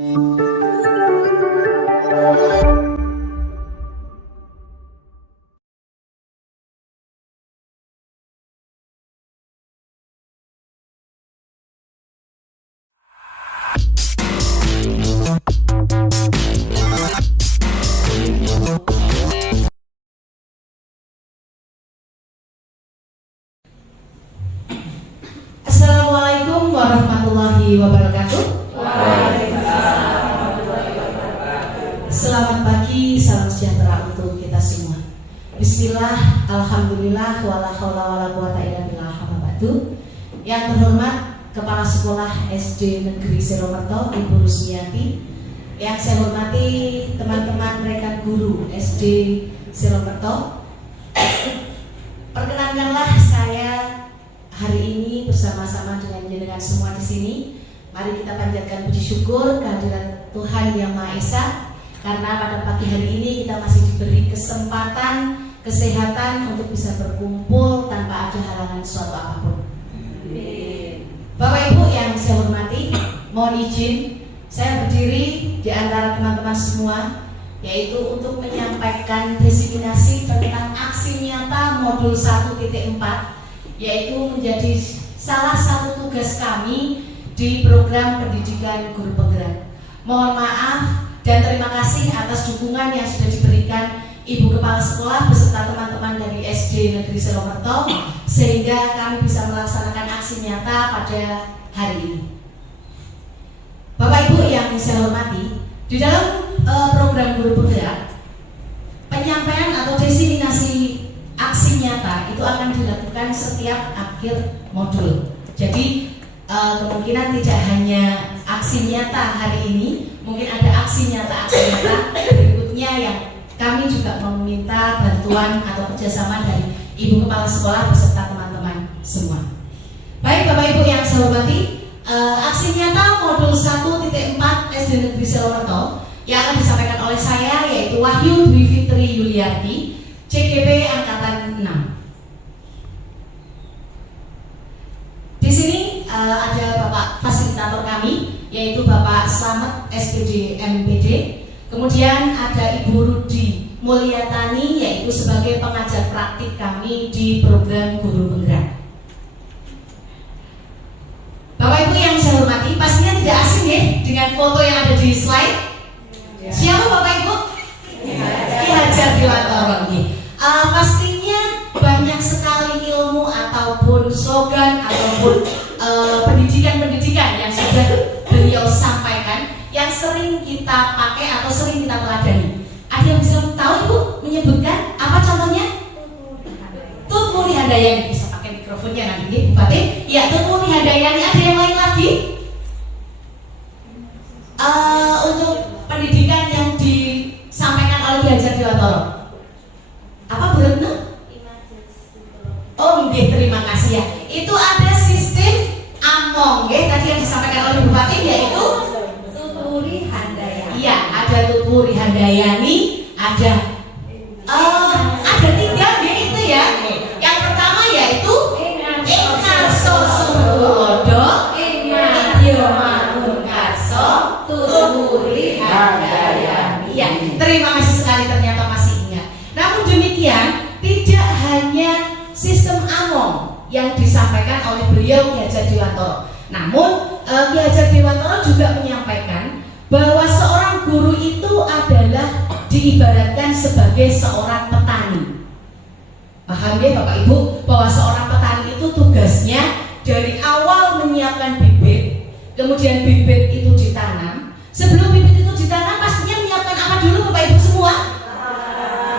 Assalamualaikum warahmatullahi wabarakatuh. Selamat pagi, salam sejahtera untuk kita semua. Bismillah, alhamdulillah, wala haula wala quwata illa billah, amma ba'du. Yang terhormat Kepala Sekolah SD Negeri Seromerto, Ibu Rusmiati. Yang saya hormati teman-teman rekan guru SD Seromerto. Perkenankanlah saya hari ini bersama-sama dengan semua di sini. Mari kita panjatkan puji syukur kehadirat Tuhan Yang Maha Esa, karena pada pagi hari ini kita masih diberi kesempatan, kesehatan untuk bisa berkumpul tanpa ada halangan suatu apapun. Bapak Ibu yang saya hormati, mohon izin saya berdiri di antara teman-teman semua, yaitu untuk menyampaikan diseminasi tentang aksi nyata modul 1.4, yaitu menjadi salah satu tugas kami di program pendidikan guru penggerak. Mohon maaf dan terima kasih atas dukungan yang sudah diberikan Ibu Kepala Sekolah beserta teman-teman dari SD Negeri Seromerto, sehingga kami bisa melaksanakan aksi nyata pada hari ini. Bapak Ibu yang saya hormati, di dalam program guru penggerak, penyampaian atau diseminasi aksi nyata itu akan dilakukan setiap akhir modul. Jadi kemungkinan tidak hanya aksi nyata hari ini, mungkin ada aksi nyata berikutnya yang kami juga meminta bantuan atau kerjasama dari Ibu Kepala Sekolah beserta teman-teman semua. Baik Bapak Ibu yang saya hormati, aksi nyata modul 1.4 SD Negeri Seromerto yang akan disampaikan oleh saya yaitu Wahyu Dwi Fitri Yuliarti, CGP Angkatan 6. Di sini ada Bapak fasilitator kami, yaitu Bapak Slamet SPD MPD. Kemudian ada Ibu Rudi Mulyatani, yaitu sebagai pengajar praktik kami di program guru penggerak. Bapak Ibu yang saya hormati, pastinya tidak asing ya dengan foto yang ada di slide. Siapa Bapak Ibu? Ki Hajar Dewantoro. Pastinya banyak sekali ilmu ataupun slogan ataupun pendidikan-pendidikan yang sudah beliau sampaikan, yang sering kita pakai atau sering kita teladani. Ada yang bisa tahu Ibu menyebutkan apa contohnya? Tutmuli Handayani. Bisa pakai mikrofonnya nanti Bu Fatih. Ya, Tutmuli Handayani. Ada yang lain lagi? Untuk pendidikan yang disampaikan oleh Ki Hajar Dewantoro, apa Bu Retno? Oh, nggih, terima kasih ya. Itu ada sistem Among, nggih, tadi yang disampaikan oleh Bu Fatih, yaitu Tutmuli Handayani. Iya, ada Tutmuli Handayani, ada 3 nggih itu ya. Yang pertama yaitu Inkarso Sumbuwodo, Indyo Mangunkarso, Tutmuli Handayani. Iya, terima kasih sekali, ternyata masih ingat. Namun demikian, tidak hanya sistem Among yang disampaikan oleh beliau Ki Hajar Dewantoro. Namun Ki Hajar Dewantoro juga menyampaikan bahwa seorang guru itu adalah diibaratkan sebagai seorang petani. Paham ya Bapak Ibu, bahwa seorang petani itu tugasnya dari awal menyiapkan bibit, kemudian bibit itu ditanam. Sebelum bibit itu ditanam, pastinya menyiapkan apa dulu Bapak Ibu semua?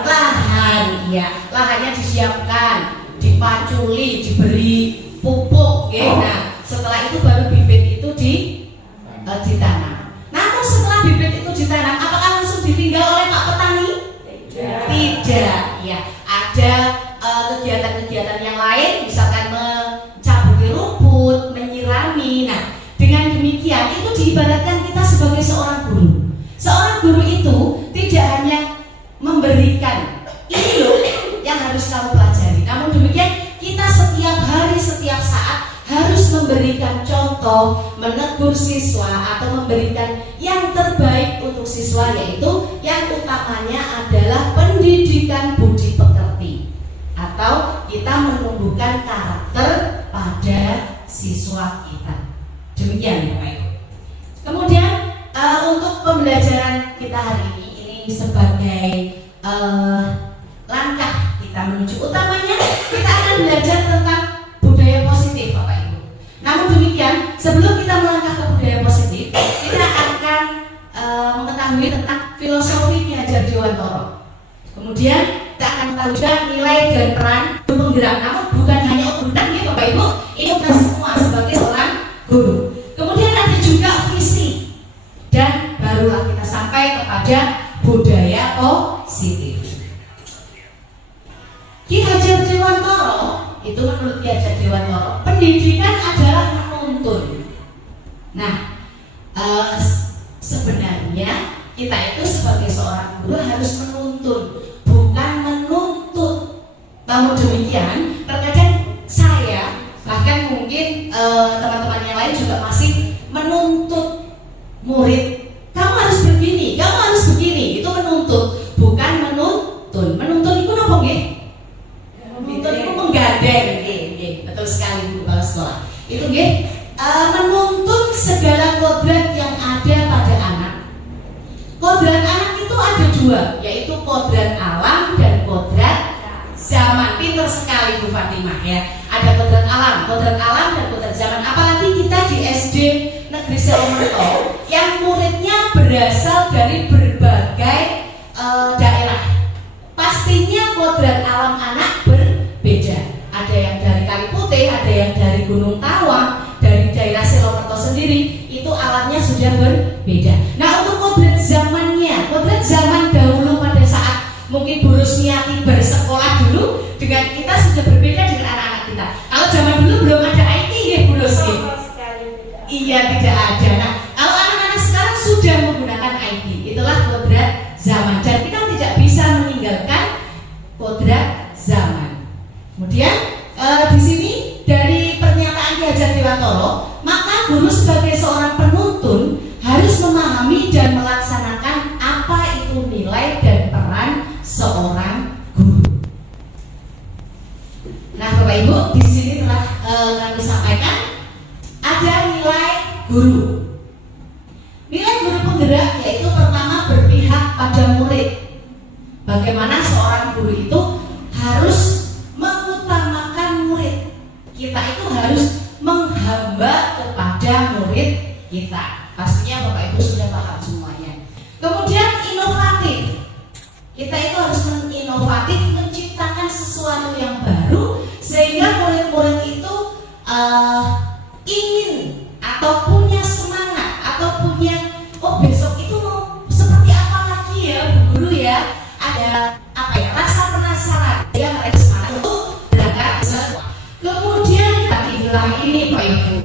Lahan, ya, lahannya disiapkan, dipaculi, diberi pupuk, ya. Nah, setelah itu baru bibit itu ditanam. Namun setelah bibit itu ditanam, apakah langsung ditinggal oleh Pak Petani? Tidak, ya. Ada kegiatan-kegiatan yang lain, misalkan mencabuti rumput, menyirami. Nah, dengan demikian itu diibaratkan kita atau kita menumbuhkan karakter pada siswa kita. Demikian Bapak Ibu. Kemudian untuk pembelajaran kita hari ini sebagai langkah kita menuju utamanya kita akan belajar tentang budaya positif Bapak Ibu. Namun demikian, sebelum kita melangkah ke budaya positif, kita akan mengetahui tentang filosofi Ki Hajar Dewantara. Kemudian kita akan tahu juga nilai dan peran guru penggerak. Namun bukan hanya urutan ya Bapak Ibu, ini kita semua sebagai seorang guru. Kemudian ada juga visi dan barulah kita sampai kepada budaya positif. Ki Hajar Dewantara itu menurut Ki Hajar Dewantara, pendidikan adalah menuntun. Nah, sebenarnya kita itu sebagai seorang guru harus menuntun, bukan menuntut. Namun demikian, terkadang saya bahkan mungkin teman-teman yang lain juga masih menuntut murid. Kamu harus begini, kamu harus begini. Itu menuntut, bukan menuntun. Menuntun itu apa nggih? Menuntun itu menggandeng, nggih. Betul sekali Bu kepala sekolah. Itu nggih, menuntun segala kodrat yang ada pada anak. Kodrat anak itu ada dua, yaitu kodrat alam dan kodrat zaman. Pinter sekali Bu Fatimah ya. Ada kodrat alam dan kodrat zaman. Apalagi kita di SD Negeri Selomerto yang muridnya berasal dari berbagai daerah. Pastinya kodrat alam anak berbeda. Ada yang dari Kaliputih, ada yang dari Gunung Tawang, dari daerah Selomerto sendiri. Itu alatnya sudah berbeda. Nah, untuk kodrat zamannya, kodrat zaman dahulu pada saat mungkin Bu Rusmiati bersekolah dulu dengan kita sudah berbeda dengan anak-anak kita. Kalau zaman dulu belum ada IT ya Bu Rusmi. Iya, tidak ada. Nah, kalau anak-anak sekarang sudah menggunakan IT, itulah kodrat zaman. Dan kita tidak bisa meninggalkan kodrat zaman. Kemudian di sini dari pernyataan Ki Hajar Dewantara, maka guru sebagai seorang penuntun harus memahami dan melaksanakan apa itu nilai dan peran seorang guru. Nah, Bapak Ibu, di sini telah kami sampaikan ada nilai guru. Nilai guru penggerak yaitu pertama berpihak pada murid. Bagaimana seorang guru itu harus mengutamakan murid. Kita itu harus menghamba kepada murid kita. Pastinya Bapak Ibu sudah paham semuanya. Kemudian inovatif. Kita itu harus inovatif, menciptakan sesuatu yang baru sehingga murid-murid itu ingin atau punya semangat atau punya besok itu mau seperti apa lagi ya Bu Guru ya, ada apa ya, rasa penasaran ya, mereka semangat untuk berangkat ke sekolah. Kemudian tadi bilang ini Pak Ibu,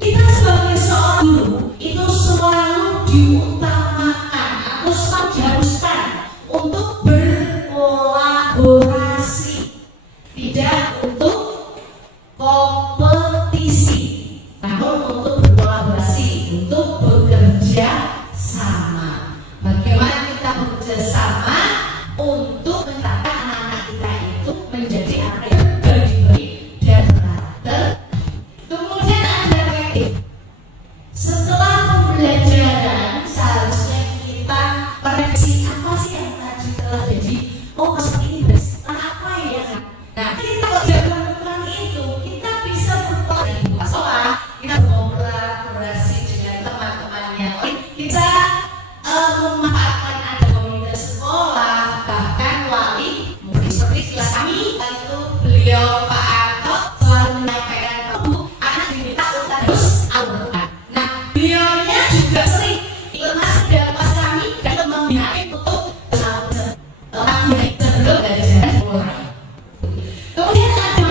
kita sebagai seorang guru itu selalu diutamakan atau selalu diharuskan untuk berkolaborasi, tidak untuk kompetisi, namun untuk berkolaborasi, untuk bekerja sama. Bagaimana kita bekerja sama untuk mencapai anak-anak kita itu menjadi anak yang berbagi dan berkarakter. Kemudian ada kreatif. Setelah pembelajaran seharusnya kita merevisi apa sih yang tadi telah jadi. Oh, seperti ini apa ya? Nah, kita kok jangan melakukan itu, kita bisa berkolaborasi di sekolah, kita berkolaborasi dengan teman-teman yang lain, kita memanfaatkan ada komunitas sekolah, bahkan wali mungkin seperti kelas kami itu beliau Pak Anto selalu menyampaikan ke Bu, anak diminta untuk terus Al-Quran. Nah, beliaunya juga sering ikut masuk dalam kelas kami dan membina untuk lagi sebelum belajar mulai. Kemudian ada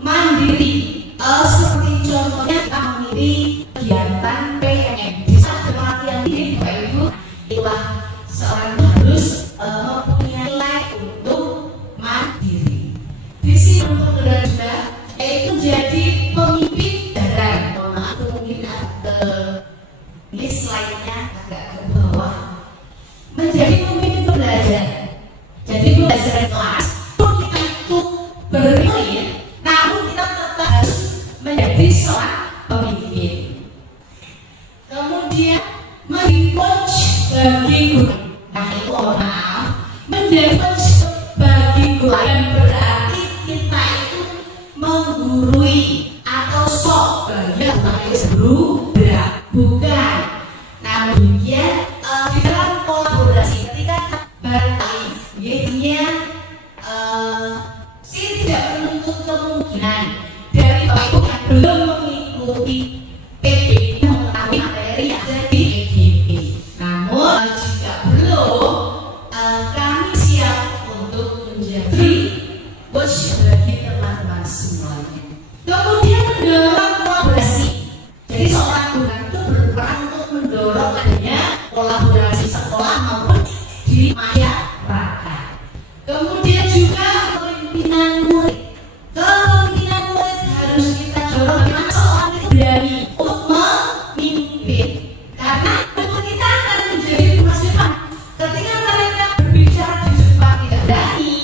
mandiri, seperti contohnya kita mengikuti kegiatan PMM. Di saat pelatihan ini, Bapak Ibu, itulah seorang harus mempunyai nilai untuk mandiri. Di sini untuk juga yaitu jadi pemimpin daerah. Mohon maaf, mungkin ini slide-nya agak ke bawah. Menjadi pemimpin pembelajar. Jadi pembelajaran kelas, kita kemudian menjadi coach bagi guru. Nah itu maaf, menjadi coach bagi guru berarti kita itu menggurui atau sok bagi guru berat, bukan. Namun demikian di dalam kolaborasi ketika barangkali jadinya saya tidak menuntut kemungkinan dari Bapak Ibu yang belum mengikuti PBB mengetahui materi yang ada di PBB. Namun jika belum, kami siap untuk menjadi coach bagi teman-teman semuanya. Kemudian mendorong kolaborasi. Jadi seorang guru itu berperan untuk mendorong adanya kolaborasi sekolah maupun di masyarakat. Kemudian juga kepemimpinan murid. Kepemimpinan murid harus kita dorong bagaimana seorang itu berani untuk memimpin. Karena itu kita akan menjadi masa depan. Ketika mereka berbicara di depan tidak berani,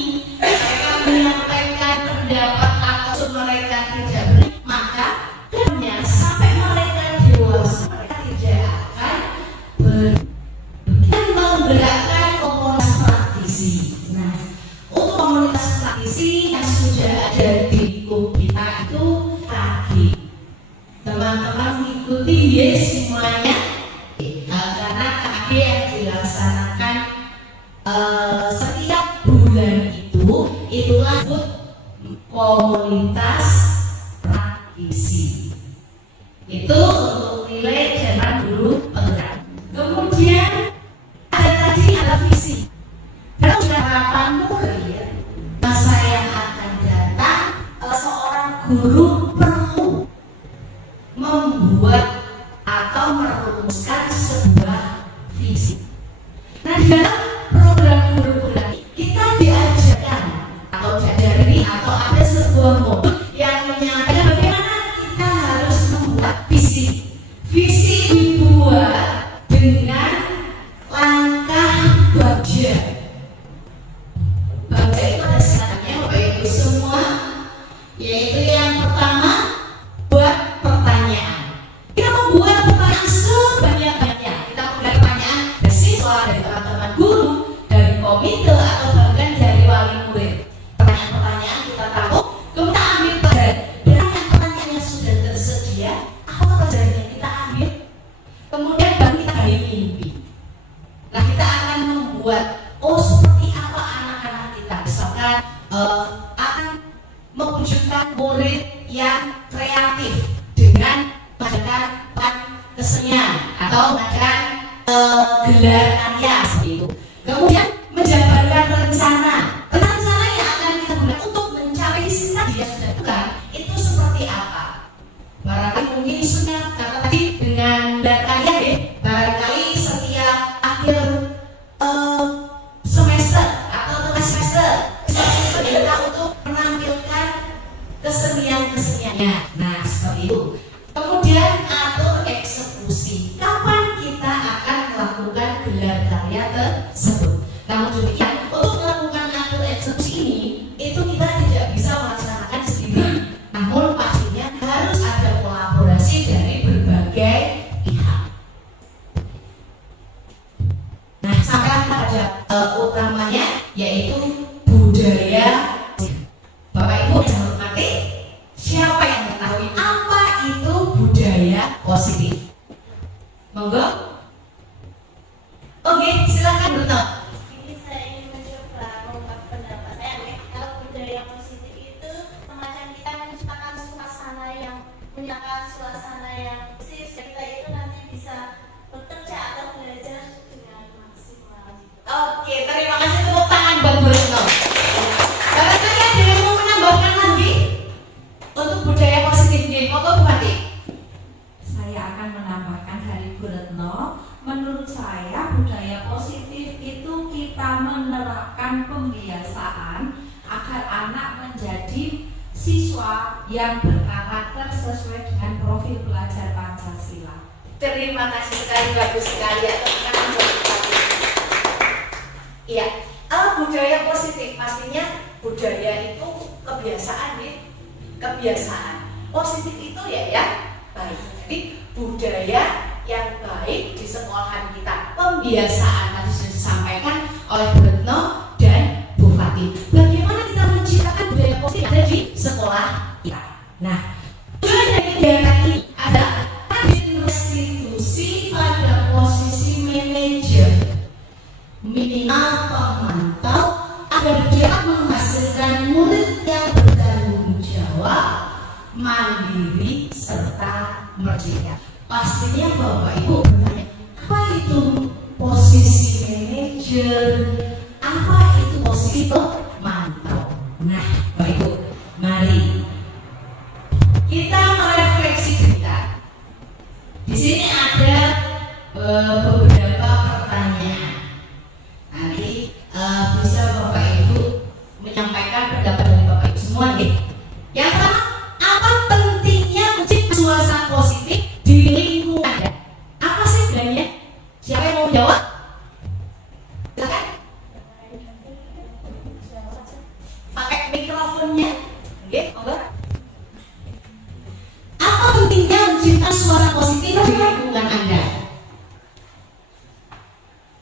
mereka menyampaikan pendapat atau mereka tidak berani, maka kemudian sampai mereka dewasa mereka tidak akan menggerakkan komunitas praktisi. Nah, untuk komunitas praktisi yang sudah ada di kita itu KG. Teman-teman mengikuti ya semuanya, karena KG yang dilaksanakan setiap bulan itulah komunitas praktisi. Itu untuk nilai zaman dulu penggerak. Kemudian ada visi. Kalau sudah harapan murid masa yang akan datang, seorang guru perlu membuat atau merumuskan sebuah visi. Nah, di dalam program kurikulum kita diajarkan atau diajari atau ada sebuah modul yang menyampaikan bagaimana kita harus membuat visi. Visi dibuat dengan langkah baja. Baja itu ada syaratnya Bapak Ibu semua, yaitu yang pertama buat pertanyaan. Kita membuat pertanyaan sebanyak-banyaknya. Kita membuat pertanyaan dari siswa, dari teman-teman guru, dari komite atau bahkan dari wali murid. Pertanyaan-pertanyaan kita tahu, kemudian kita ambil pelajaran. Dengan pertanyaan yang sudah tersedia, apa pelajaran yang kita ambil? Kemudian baru kita gali mimpi. Nah, kita akan membuat seperti apa anak-anak kita, misalkan akan mewujudkan murid yang kreatif dengan mengadakan kesenian atau mengadakan gelar karya seperti itu. Kemudian menjabarkan rencana yang akan kita gunakan untuk mencapai visi tadi yang sudah bukan itu seperti apa. Barangkali mungkin isunya karena tadi dengan gelar karya barangkali setiap akhir semester atau tengah semester kita untuk menampilkan keseniannya. Nah, seperti itu. Kemudian atur eksekusi. Kapan kita akan melakukan gelar karya tersebut? Namun demikian, untuk melakukan atur eksekusi ini, itu kita tidak bisa melaksanakan sendiri. Namun pastinya harus ada kolaborasi dari berbagai pihak. Nah, sekarang pada utamanya yaitu budaya. Bapak Ibu yang hormati, siapa yang mengetahui apa itu budaya positif? Monggo. Oke, silakan Bruno. Ini saya ingin mencoba mengungkap pendapat saya. Kalau budaya positif itu semacam kita menciptakan suasana yang positif, kita itu nanti bisa bekerja atau belajar dengan maksimal. Oke, terima kasih, tepuk tangan buat Bruno. Barangkali ada yang mau menambahkan lagi untuk budaya positif ini, monggo Bupati. Saya akan menambahkan dari Bu Retno. Menurut saya budaya positif itu kita menerapkan pembiasaan agar anak menjadi siswa yang berkarakter sesuai dengan profil belajar Pancasila. Terima kasih sekali, bagus sekali ya teman-teman. Iya, budaya positif pastinya budaya itu kebiasaan ya, kebiasaan positif itu ya baik. Jadi budaya yang baik baik di sekolahan kita. Pembiasaan tadi sudah disampaikan oleh Bu Retno dan Bu Fatih. Bagaimana kita menciptakan budaya positif ada di sekolah kita. Nah, tujuan dari kegiatan ini adalah restitusi pada posisi manajer, minimal pemantau, agar dia menghasilkan murid yang bertanggung jawab, mandiri, serta merdeka. Pastinya Bapak Ibu bertanya, apa itu posisi manajer? Apa itu posisi pemantau? Nah, Bapak Ibu, mari kita merefleksi kita. Di sini ada beberapa pertanyaan. Nanti bisa Bapak Ibu menyampaikan pendapat dari Bapak Ibu semua nih. Yang pertama, apa pentingnya menciptakan suasana positif di lingkungan Anda? Apa sih sebenarnya? Siapa yang mau jawab? Silakan. Pakai mikrofonnya. Oke, monggo. Apa pentingnya menciptakan suasana positif di lingkungan Anda?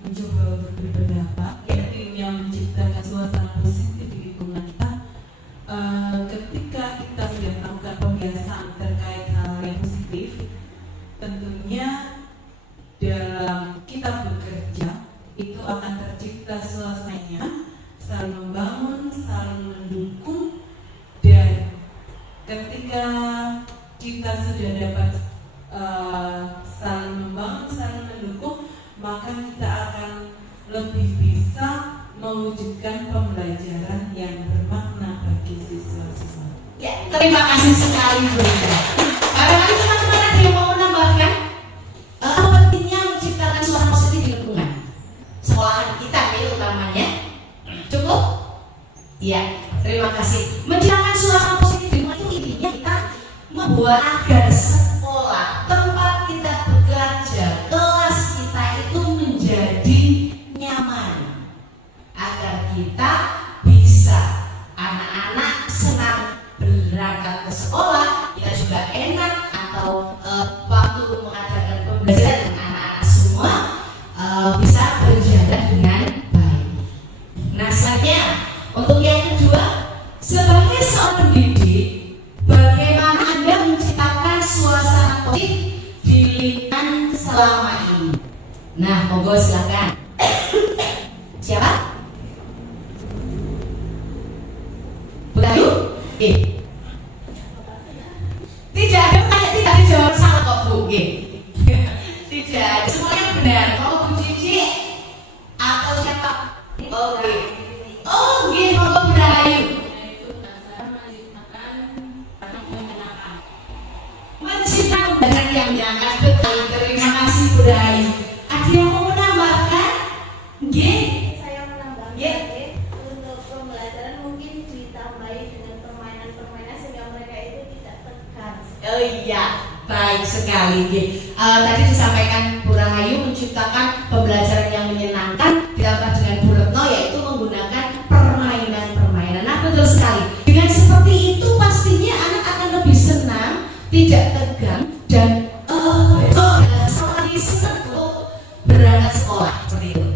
Mencoba untuk berpendapat, pentingnya menciptakan suasana positif di lingkungan kita. Ketika kita sudah melakukan pembiasaan terkait hal yang positif, tentunya dalam kita bekerja itu akan tercipta suasananya saling membangun, saling mendukung, dan ketika kita sudah dapat saling membangun, saling mendukung, maka kita akan lebih bisa mewujudkan pembelajaran yang bermakna bagi siswa-siswa. Ya, terima kasih sekali Bu Rita. Barangkali teman-teman ada yang mau menambahkan apa pentingnya menciptakan suasana positif di lingkungan sekolahan kita ini utamanya? Cukup? Iya, terima kasih. Menciptakan suasana positif di lingkungan itu intinya kita membuat agar sekolah, tempat kita bekerja, kelas kita itu menjadi nyaman, agar kita bisa anak-anak senang berangkat ke sekolah, kita juga enak atau waktu mengadakan pembelajaran dengan anak-anak semua bisa berjalan dengan baik. Nah, selanjutnya untuk yang kedua, sebagai seorang pendidik, bagaimana Anda menciptakan suasana positif di lingkungan selama ini? Nah, monggo silakan. Siapa? Bu Ayu? Tidak ada pertanyaan, tidak dijawab salah kok Bu. Tidak, semuanya benar. Kalau Bu Cici atau siapa? Oke. Oh, monggo Bu Ayu. Menciptakan pembelajaran yang menyenangkan, betul. Terima kasih Bu Ayu. Ada yang mau menambahkan? Nggih. Saya menambahkan Ya. untuk pembelajaran mungkin ditambahi dengan permainan-permainan sehingga mereka itu tidak tegang. Oh iya, baik sekali. Tadi disampaikan Bu Rahayu menciptakan pembelajaran yang menyenangkan ditambah dengan Bu Retno yaitu menggunakan permainan-permainan. Nah, betul sekali. Dengan seperti itu pastinya anak akan lebih senang, tidak tegang dan lagi senang untuk berangkat sekolah seperti itu.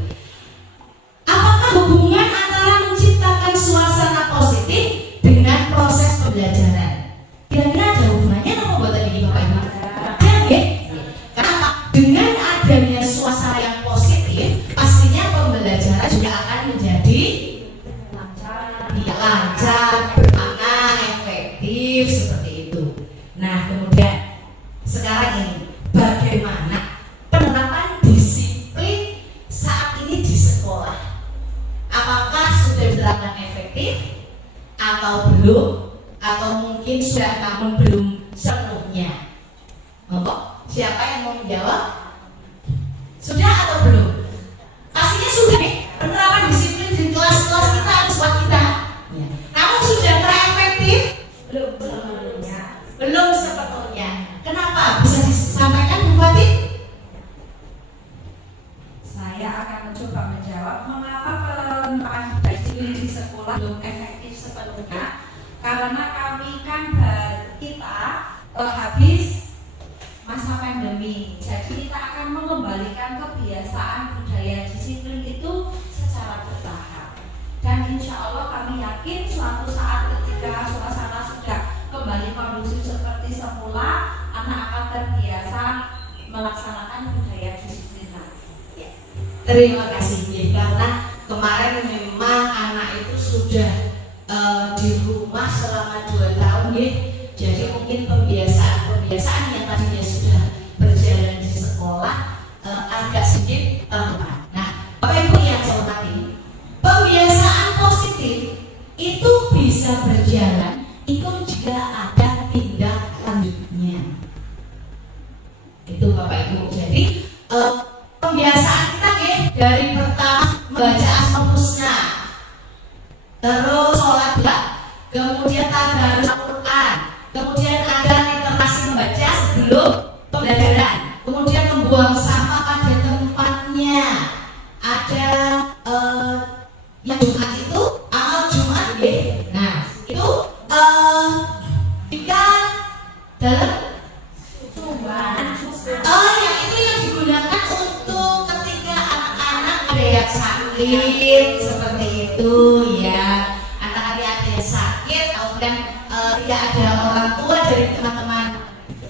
Apakah hubungan antara menciptakan suasana positif dengan proses pembelajaran? Kira-kira ada hubungannya apa buat tadi Bapak Ibu? Ada ya? Karena dengan adanya suasana yang positif, pastinya pembelajaran juga akan menjadi lancar, bermakna, efektif seperti itu. Nah, kemudian sekarang ini bagaimana penerapan disiplin saat ini di sekolah? Apakah sudah berjalan efektif atau belum? Atau mungkin sudah namun belum sepenuhnya? Monggo, siapa yang mau menjawab? Sudah atau belum? Pastinya sudah. Penerapan disiplin di kelas-kelas kita harus buat kita. Ya. Namun sudah terefektif? Belum sepenuhnya. Kenapa? Bisa disampaikan Bu Fatih? Saya akan mencoba menjawab mengapa penerapan disiplin di sekolah belum efektif sepenuhnya. Karena kami kan kita habis masa pandemi. Jadi kita akan mengembalikan kebiasaan budaya disiplin itu secara bertahap. Dan insya Allah kami yakin suatu saat ketika suasana sudah kembali kondusif seperti semula, anak akan terbiasa melaksanakan budaya disiplin lagi. Terima kasih ya, karena kemarin memang anak itu sudah di rumah selama 2 tahun ya. Jadi mungkin pembiasaan yang tadinya sudah berjalan di sekolah agak sedikit lemah. Nah, Bapak Ibu yang saya hormati, pembiasaan positif itu bisa berjalan itu jika ada tindak lanjutnya. Itu Bapak Ibu. Jadi pembiasaan kita ya, dari pertama membaca asmaul husna, terus sholat doa, kemudian tadarus Al-Quran, kemudian ada literasi membaca sebelum pembelajaran, kemudian membuang sampah pada tempatnya, ada yang Jumat itu amal Jumat ya. Nah itu jika dalam yang itu yang digunakan untuk ketika anak-anak ada yang sakit seperti itu ya, anak-anak ada yang sakit kemudian tidak ada orang tua dari teman-teman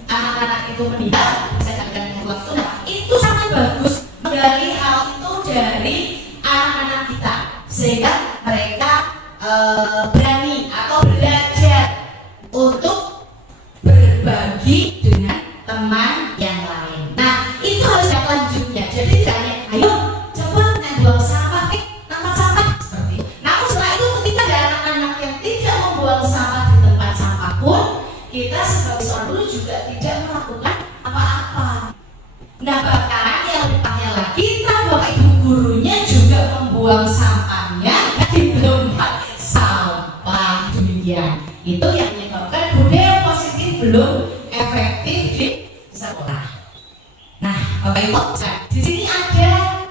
anak-anak itu meninggal, bisa dengan waktu. Nah, itu sangat bagus menggali hal itu dari anak-anak kita sehingga mereka berani atau belajar untuk berbagi dengan teman yang lain. Nah, itu harus ada lanjutnya. Jadi tidak hanya ayo coba buang sampah, tempat sampah seperti itu. Namun setelah itu ketika ada anak-anak yang tidak membuang sampah di tempat sampah pun, kita sebagai seorang guru juga tidak melakukan apa-apa. Nah, bahkan yang lebih lagi, kita Bapak Ibu gurunya juga membuang sampahnya di tempat sampah. Demikian. Itu yang menyebabkan budaya positif belum efektif di sekolah. Nah, Bapak Ibu, di sini ada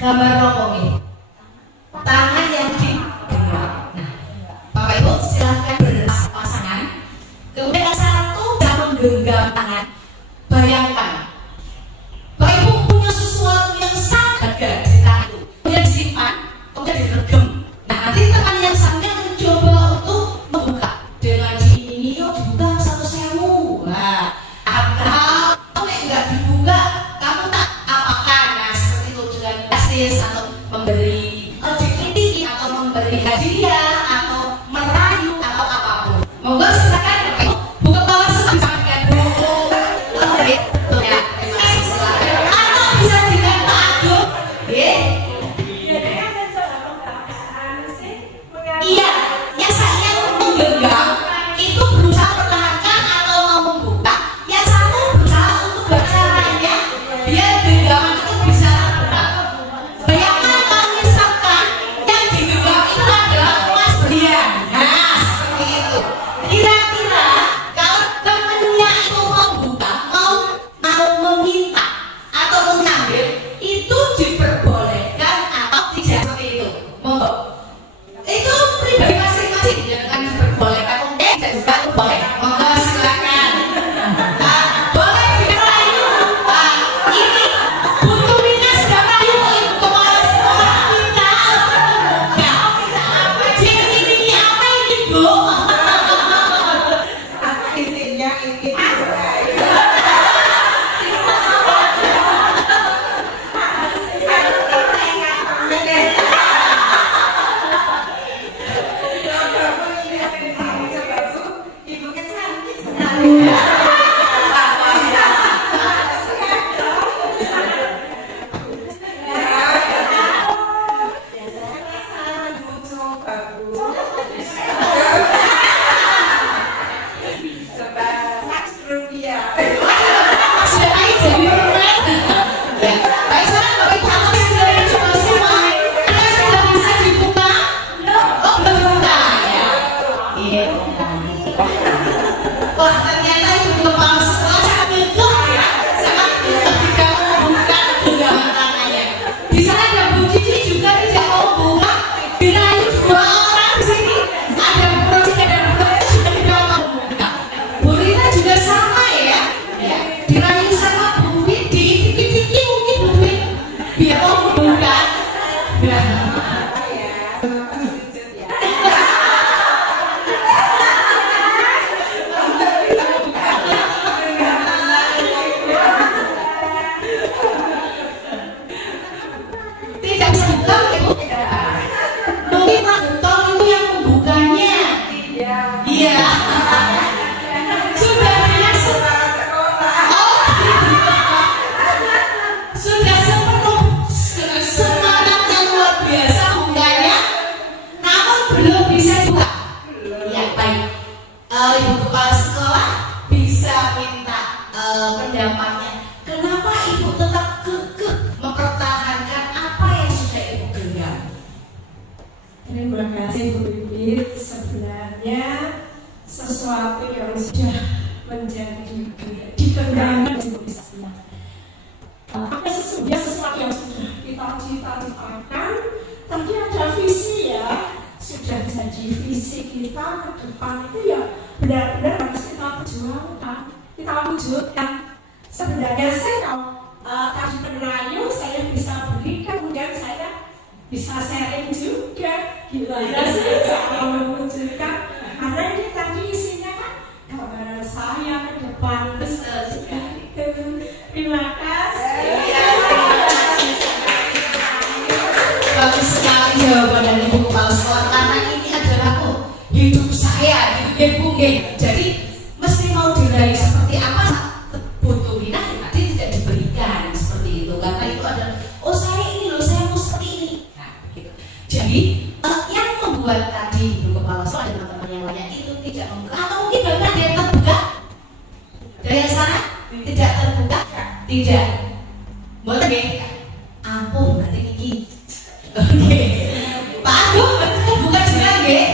gambar rokok ini, tangan yang digenggam. Nah, Bapak Ibu silahkan berpasangan. Kemudian yang satu bisa menggenggam tangan. Bayangkan, Bapak Ibu punya sesuatu yang sangat berharga di tangan itu, kemudian disimpan, kemudian diregem. Nah, nanti teman yang satunya mencoba untuk membuka dengan diiringi, yuk dibuka 1.000. Nah, atau kalau nggak dibuka, kamu tak apakan. Nah, seperti itu dengan kasih atau memberi dikiti atau memberi hadiah atau merayu atau apapun. Monggo silakan Bapak Ibu buka bawah sampai buku. Itu ya, terima kasih silakan. Atau bisa dengan Pak Agung, iya, yang saya menggenggam itu berusaha pertahankan atau mau membuka, yang satu berusaha untuk bercaranya biar genggaman itu bisa terbuka. Bayangkan Ya. Tidak bisa buka, Ibu. Mungkin Pak Gentong itu yang membukanya. Iya. Sudah biasa. Oh, sudah sepenuh semangat yang luar biasa bukanya, namun belum bisa buka. Ya baik. Ibu kepala sekolah bisa minta pendapatnya. Kenapa Ibu tetap kekeh mempertahankan apa yang sudah Ibu genggam? Terima kasih Bu Bibit. Sebenarnya sesuatu yang sudah menjadi digenggam apa sesungguhnya sesuatu yang sudah kita cita-citakan. Tadi ada visi ya, sudah jadi visi kita ke depan itu ya benar-benar harus kita perjuangkan, kita wujudkan. Sebenarnya saya kalau tadi penerangan saya bisa berikan, kemudian saya bisa sharing juga gimana sih cara mewujudkan, karena ini tadi isinya kan gambaran saya ke depan. Betul sekali. Terima kasih. Bagus sekali jawaban dari Ibu kepala sekolah, karena ini adalah hidup saya, hidup Ibu. Jadi mesti mau diraih seperti apa butuh bina tadi tidak diberikan seperti itu, karena itu adalah saya ini loh, saya mau seperti ini. Nah, gitu. Jadi yang membuat tadi Ibu kepala sekolah dan teman-teman yang lainnya itu tidak membuka, atau mungkin bahkan dia terbuka dari sana tidak terbuka, tidak boleh. Ampun, nanti ini. Oke, Pak Agung, bukan juga nggih?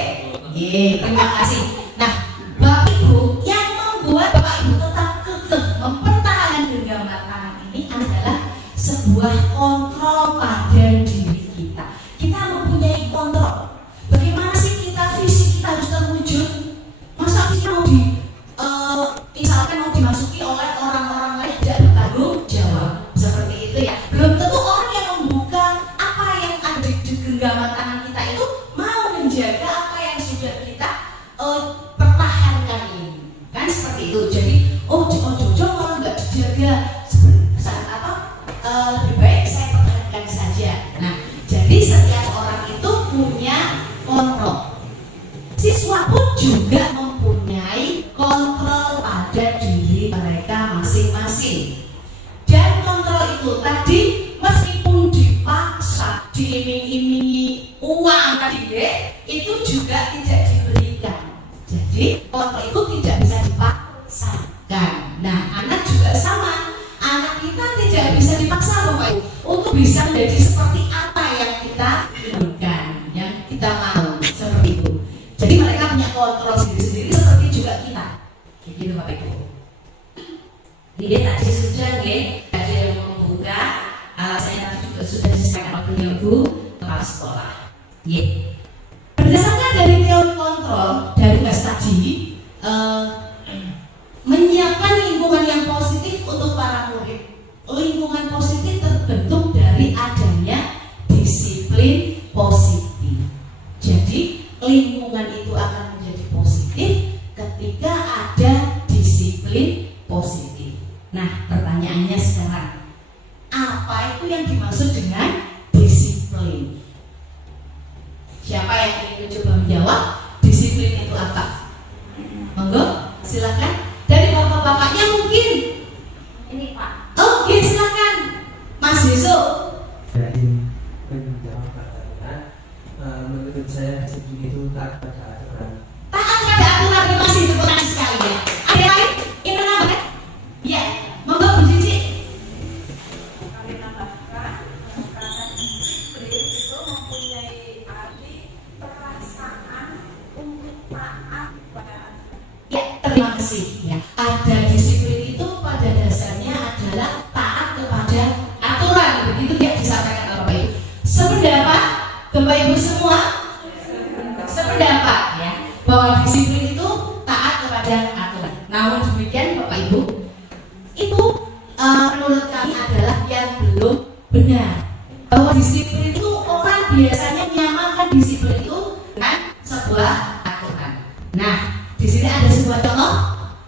Nggih, terima kasih. Nah, Bapak Ibu, yang membuat Bapak Ibu tetap kekeh mempertahankan genggaman tangan ini adalah sebuah kontrol pada diri kita. Kita mempunyai kontrol. Bagaimana sih visi kita harus terwujud? Masa visi mau misalkan mau dimasuki oleh orang-orang lain tidak bertanggung jawab seperti itu ya. Belum tentu orang yang membuka apa yang ada di genggaman tangan kita itu mau menjaga apa yang sudah kita pertahankan ini, kan seperti itu. Jadi jojo kalau nggak dijaga lebih baik saya pertahankan saja. Nah, jadi setiap orang itu punya kontrol. Siswa pun juga mempunyai kontrol pada diri mereka masing-masing. Dan kontrol itu tadi meskipun dipaksa, diiming-imingi uang tadi itu juga tidak diberikan. Jadi kontrol itu tidak bisa dipaksakan. Nah, anak juga sama. Anak kita tidak bisa dipaksa Bapak Ibu untuk bisa menjadi seperti apa yang kita inginkan, yang kita mau, seperti itu. Jadi mereka punya kontrol sendiri-sendiri seperti juga kita. Gitu Bapak Ibu. Dia tadi sudah ada yang membuka, saya tadi juga sudah disampaikan oleh Ibu kepala sekolah. Berdasarkan dari teori kontrol dari tugas tadi, menyiapkan lingkungan yang positif untuk para murid. Lingkungan positif terbentuk dari adanya disiplin positif. Jadi lingkungan itu akan menjadi positif ketika ada disiplin positif. Nah, pertanyaannya sekarang, apa itu yang dimaksud dengan disiplin? Siapa yang ingin mencoba menjawab? Disiplin itu apa? Monggo, silakan. Dari bapak-bapaknya mungkin. Ini Pak. Oke, silakan. Mas Yusuf. Dari menjawab pertanyaan, menurut saya disiplin itu taat pada aturan. Taat pada aturan, terima kasih, tepuk tangan sekali ya. Ada yang lain? Ini nama kan? Ya, monggo Bu Cici. Kami tambahkan kata disiplin itu mempunyai arti perasaan untuk taat pada Ya, terima kasih ya. Ada disiplin itu pada dasarnya adalah taat kepada aturan. Begitu ya disampaikan oleh Bapak Ibu. Sependapat Bapak Ibu semua? Sependapat ya, bahwa disiplin itu taat kepada aturan. Namun demikian Bapak Ibu, itu menurut kami adalah yang belum benar. Bahwa disiplin itu orang biasanya menyamakan disiplin itu dengan sebuah aturan. Nah, di sini ada sebuah contoh,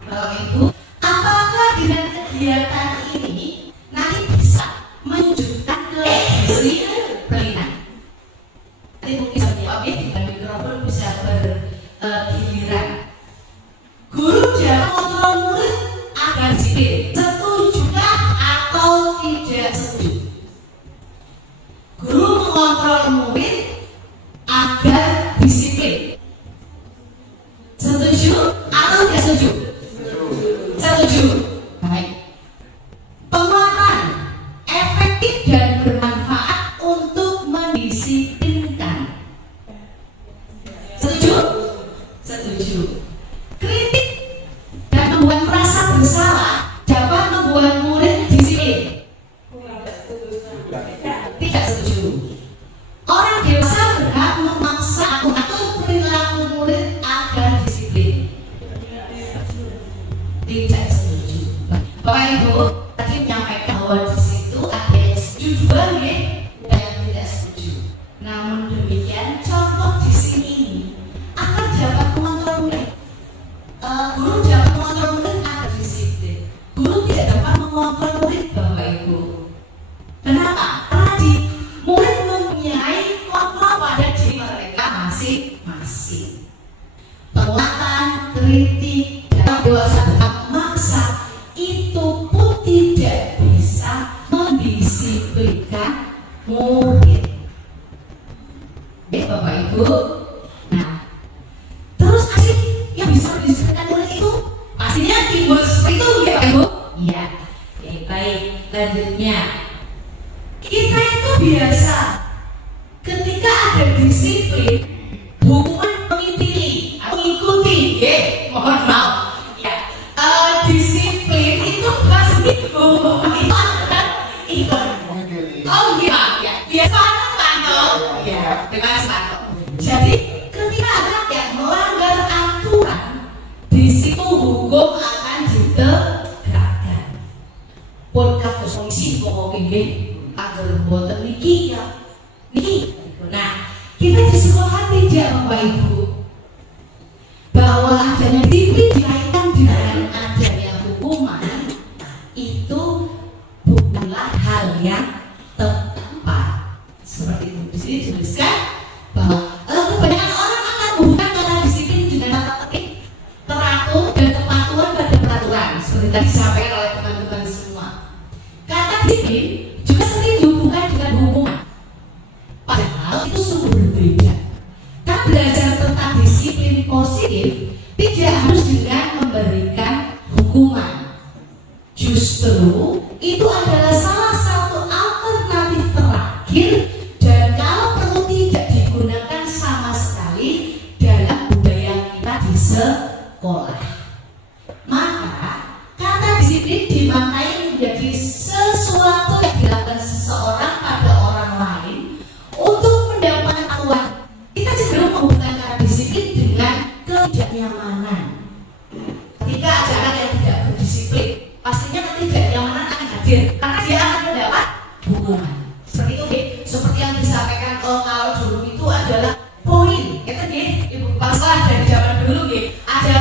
Bapak Ibu. Apakah dengan kegiatan ini nanti bisa menunjukkan kedisiplinan? Nanti mungkin bisa menjawab ya, dengan mikrofon bisa bergiliran. Guru jangan kontrol murid agar disiplin. Setujukah atau tidak setuju? Guru mengontrol murid agar disiplin. Setuju atau tidak setuju? Setuju. Baik. Penguatan efektif dan bermanfaat untuk mendisiplinkan. Setuju? Setuju. Kritik dan membuat merasa bersalah dapat membuat murid disiplin. Tidak setuju. Orang dewasa berhak memaksa atau mengatur perilaku murid agar disiplin. Tidak setuju. Bapak Ibu tadi menyampaikan bahwa di situ ada yang setuju juga nih, dan yang tidak setuju. Namun demikian, contoh di sini ini akan dapat mengontrol murid. Guru dapat mengontrol murid agar disiplin. Guru tidak dapat mengontrol murid, Bapak Ibu. Kenapa? Karena murid mempunyai kontrol pada diri mereka masing-masing. Penguatan, kritik, dan dewasa memaksa itu pun tidak bisa mendisiplinkan murid. Bapak Ibu. Nah, terus asik yang bisa mendisiplinkan murid itu pastinya timbul seperti itu, ya Bapak Ibu? Iya. Oke, baik. Lanjutnya, kita itu biasa ketika ada disiplin hukuman mengintili atau mengikuti, mohon maaf ya, disiplin itu pasti hukuman itu akan ikut. Oh iya ya, biasa Panto ya, terima kasih Panto. Jadi ketika ada yang melanggar aturan, di situ hukum akan ditegakkan. Pun kados polisi kok nggih agar boten niki ya. Niki. Nah, kita di sekolah tidak Bapak Ibu bahwa adanya disiplin dikaitkan dengan adanya hukuman itu bukanlah hal yang tepat. Seperti itu di sini dituliskan bahwa kebanyakan orang akan menghubungkan kata disiplin dengan kata tertib, teratur dan kepatuhan pada peraturan. Seperti tadi disampaikan oleh teman-teman semua. Kata disiplin juga sering dihubungkan dengan hukuman. Padahal itu sungguh berbeda. Karena belajar tentang disiplin positif tidak harus dengan memberikan hukuman. Justru itu adalah salah satu alternatif terakhir dan kalau perlu tidak digunakan sama sekali dalam budaya kita di sekolah. Maka kata disiplin dimaknai menjadi sesuatu yang dilakukan seseorang pada orang lain untuk mendapatkan aturan. Kita cenderung menghubungkan kata disiplin dengan ketidaknyamanan. Ketika ada anak yang tidak berdisiplin, pastinya ketidaknyamanan akan hadir karena dia akan mendapat hukuman. Seperti itu, seperti yang disampaikan kalau dulu itu adalah poin. Itu Ibu Paslah dari zaman dulu ada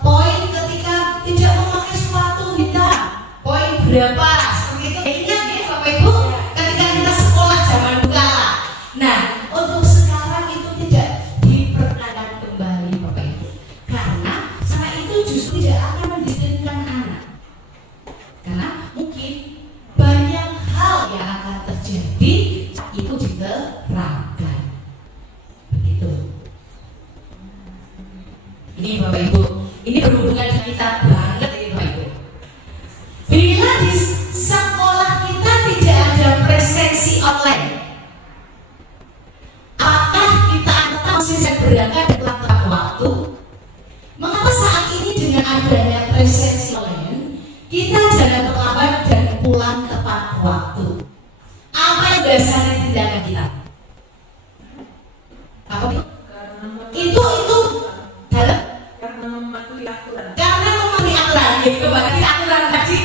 poin ketika tidak memakai sepatu hitam. Poin berapa? Seperti itu. Ingat Bapak Ibu, ketika kita sekolah zaman dulu. Nah, untuk sekarang itu tidak diperkenankan kembali Bapak Ibu. Karena cara itu justru tidak akan mendisiplinkan anak. Karena mungkin banyak hal yang akan terjadi itu diterapkan. Begitu. Ini Bapak Ibu, ini berhubungan dengan kita banget ini Bapak Ibu. Bila di sekolah kita tidak ada presensi online, apakah kita akan tetap masih berangkat dan tepat waktu? Mengapa saat ini dengan adanya presensi online, kita jalan terlambat dan pulang tepat waktu? Apa yang dasarnya tindakan kita? Apa itu? Itu dalam karena mematuhi aturan. karena mematuhi aturan. Kembali aturan tadi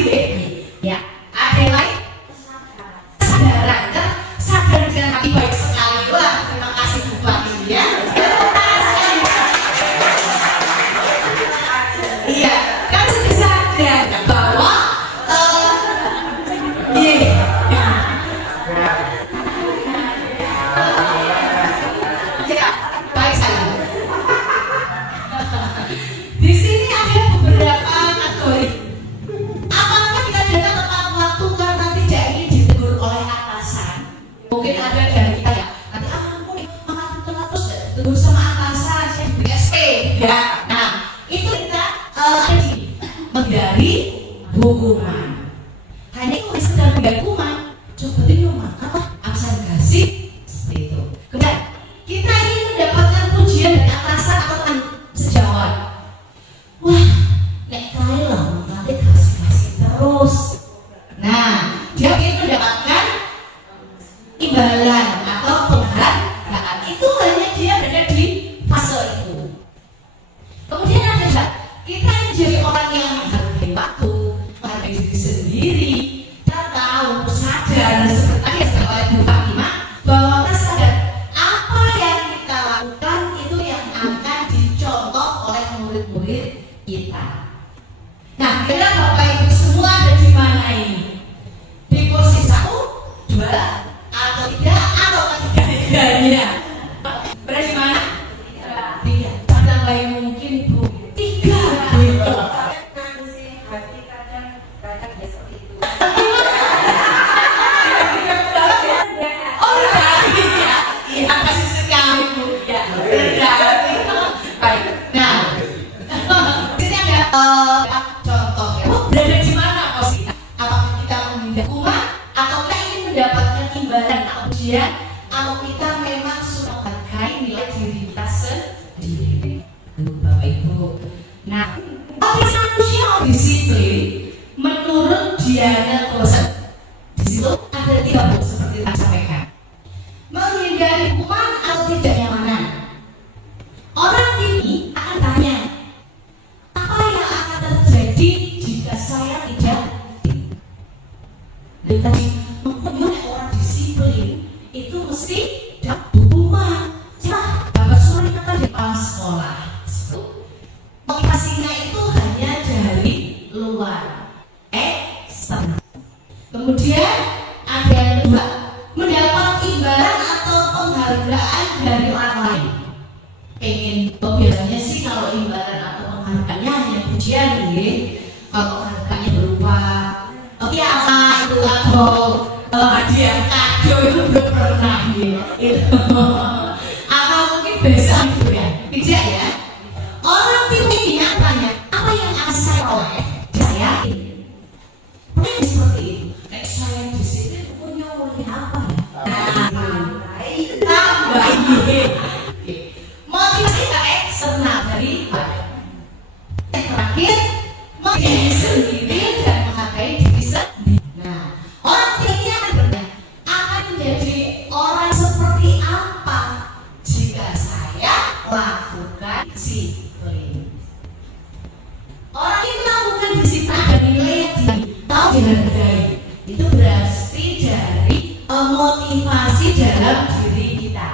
ya. Ada yang lain? Kesadaran, sadar dengan hati baik sekali. imbalan atau ujian kalau kita memang sudah menghargai nilai diri kita sendiri, Bapak Ibu. Nah, tapi manusia disiplin menurut Diana Kosen di situ ada 3 poin seperti yang sampaikan. Menghindari hukuman atau tidak nyamanan. Orang ini akan tanya, apa yang akan terjadi jika saya tidak tadi menghubungi orang disiplin itu mesti dapat hukuman. Bapak Suri kata di kepala sekolah motivasinya itu hanya dari luar, eksternal. Kemudian ada yang kedua, mendapat imbalan atau penghargaan dari orang lain. Pengen biasanya sih kalau imbalan atau penghargaannya hanya pujian, kalau penghargaannya berupa apa itu atau hadiah kado itu belum pernah itu apa mungkin biasa gitu ya, tidak ya. Orang ini tanya apa yang akan saya oleh, saya ini mungkin seperti itu. Kayak saya di sini punya oleh apa ya? Tambah motivasi tak eksternal dari yang terakhir motivasi sendiri dan menghargai diri sendiri. Nah, orang ini akan bertanya akan menjadi orang seperti apa jika saya lakukan disiplin. Orang ini melakukan disiplin dan nilai yang tahu dihargai itu berarti dari motivasi dalam diri kita,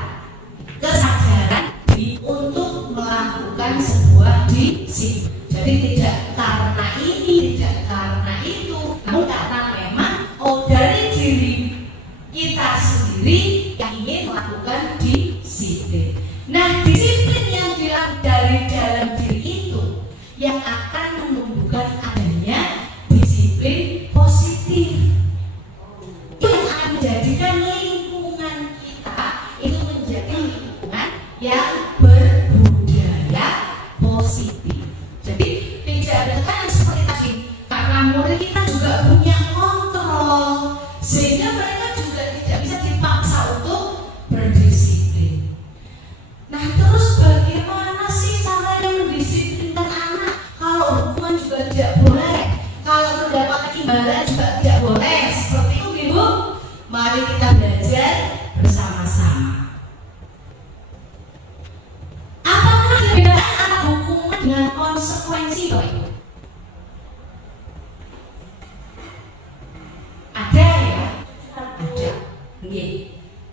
kesadaran diri untuk melakukan sebuah disiplin. Jadi tidak karena ini, tidak karena itu, namun karena memang dari diri kita sendiri yang ingin melakukan disiplin. Nah, disiplin yang dilakukan dari dalam diri itu yang akan menumbuhkan adanya disiplin positif. Itu yang akan menjadikan lingkungan kita itu menjadi lingkungan yang berbudaya positif. Jadi tidak ada tekanan seperti tadi, karena murid kita juga punya kontrol, sehingga mereka juga tidak bisa dipaksa untuk berdisiplin. Nah, terus bagaimana sih cara yang mendisiplinkan anak? Kalau hukuman juga tidak boleh, kalau mendapat imbalan juga tidak boleh. Seperti itu, Ibu. Mari kita belajar bersama-sama. Apakah perbedaan antara hukuman dengan konsekuensi, Bapak Ibu? Ada ya? Ada.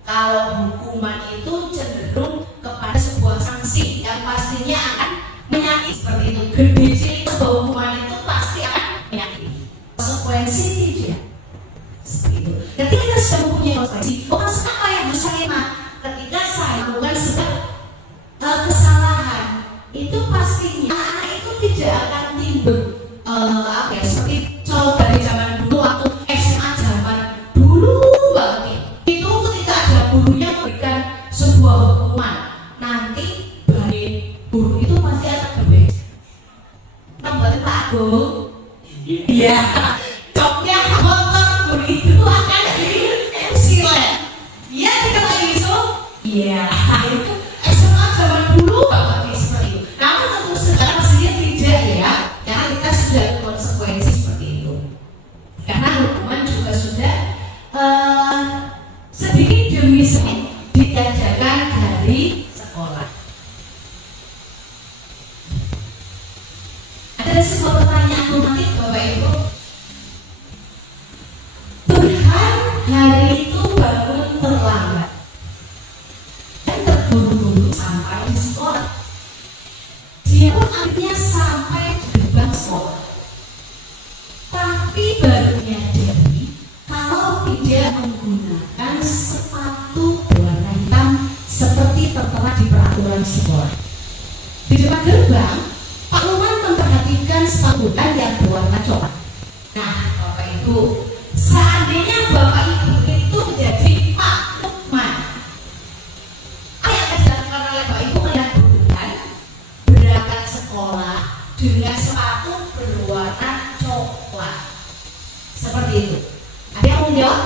Kalau hukuman itu cenderung kepada sebuah sanksi yang pastinya akan menyakiti, seperti itu. Gede cilik hukuman itu pasti akan menyakiti. Konsekuensi tidak. Seperti itu. Ketika kita sudah mempunyai konsekuensi, bukan apa yang bersama. Ketika saya melakukan sebuah kesalahan, itu pastinya anak itu tidak akan timbul seperti contoh dari zaman dulu waktu SMA zaman dulu banget. Itu ketika ada gurunya memberikan sebuah hukuman, nanti balik guru itu pasti akan berbeda. Nambahin Pak Agung, iya, jobnya motor guru itu akan silet. Iya, kita lagi so, iya. SMA zaman dulu banget seperti itu. Namun tentu sekarang pastinya tidak ya, karena kita sudah ada konsekuensi seperti itu. Karena hukuman juga sudah sedikit demi sedikit dikerjakan dari sekolah. Ada sebuah pertanyaan normatif, Bapak Ibu. Tuhan hari itu bangun terlambat dan terburu-buru sampai di sekolah. Dia pun akhirnya sampai di gerbang sekolah, tapi baru menyadari kalau tidak menggunakan sepatu berwarna hitam seperti tertera di peraturan sekolah. Di depan gerbang, Pak Luman memperhatikan sepatu yang berwarna coklat. Nah, Bapak Ibu, seandainya Bapak Ibu itu menjadi Pak Luman, apa yang akan dilakukan oleh Bapak Ibu melihat Bulan berangkat sekolah dengan sepatu berwarna coklat? Seperti itu. Ada yang mau jawab?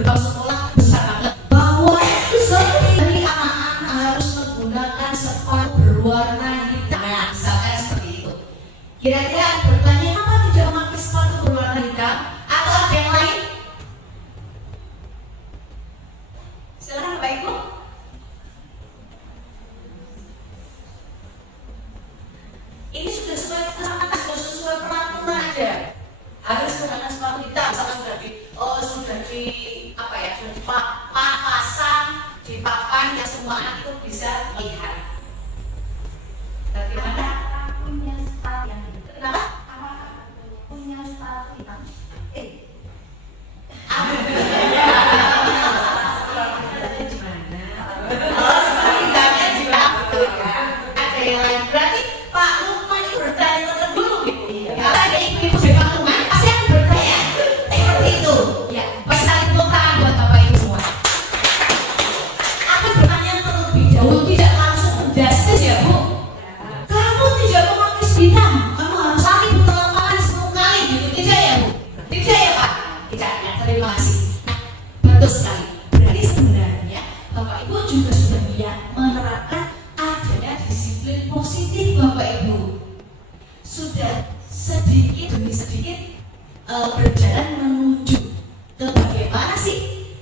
gerbang sekolah besar banget, bahwa itu setiap anak-anak harus menggunakan sepatu berwarna hitam. Nah, misalkan seperti itu. Kira-kira bertanya kenapa tidak memakai sepatu berwarna hitam? Atau ada yang lain? Silakan Bapak Ibu. Ini sudah sesuai peraturan aja. Harus menggunakan sepatu hitam. Misalkan sudah dipasang di papan yang semua anak itu bisa melihat. Bagaimana? Punya sepatu yang Kenapa? punya sepatu hitam. Hitamnya juga betul ya. Ada yang lain. Berarti Pak Lukman itu bertanya terlebih dulu gitu. Kalau ada ibu-ibu di Pak Lukman pasti akan bertanya seperti itu. Ya, bisa tepuk tangan buat Bapak Ibu semua. Akan bertanya terlebih dahulu, tidak langsung menjustis ya Bu. Kamu tidak memakai hitam, kamu harus lari putar lapangan 10 kali gitu. Tidak ya Bu? Tidak ya Pak? Tidak ya, terima kasih. Nah, betul sekali. Berarti sebenarnya Bapak Ibu juga sudah menerapkan adanya disiplin positif Bapak Ibu. Sudah sedikit demi sedikit berjalan menuju ke bagaimana sih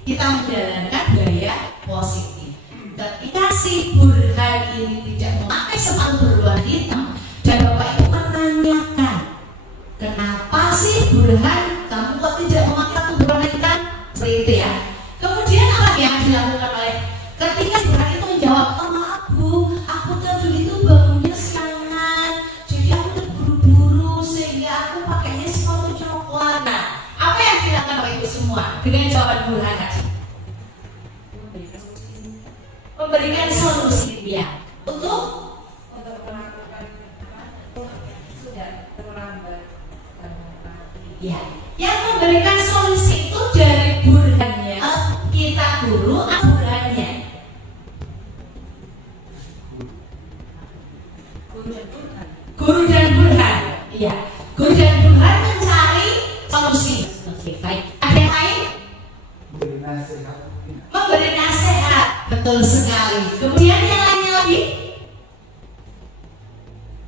kita menjalankan gaya positif. Ketika si Burhan ini tidak memakai sepatu berwarna hitam dan Bapak Ibu menanyakan, kenapa sih Burhan kamu kok tidak memakai sepatu berwarna hitam? Seperti itu ya. Kemudian apa yang dilakukan oleh ketika si Burhan itu menjawab, oh maaf Bu, aku tadi itu bangunnya siangan, jadi aku terburu-buru sehingga aku pakainya sepatu coklat. Nah, apa yang dilakukan Bapak Ibu semua dengan jawaban Burhan tadi? Memberikan solusi ya untuk melakukan sudah terlambat ya yang memberikan solusi itu dari Burhannya kita guru atau Burhannya? Guru dan Burhan. Iya, guru dan Burhan mencari solusi. Oke, baik. Ada yang lain? Memberi nasihat. Betul sekali. Kemudian yang lainnya lagi?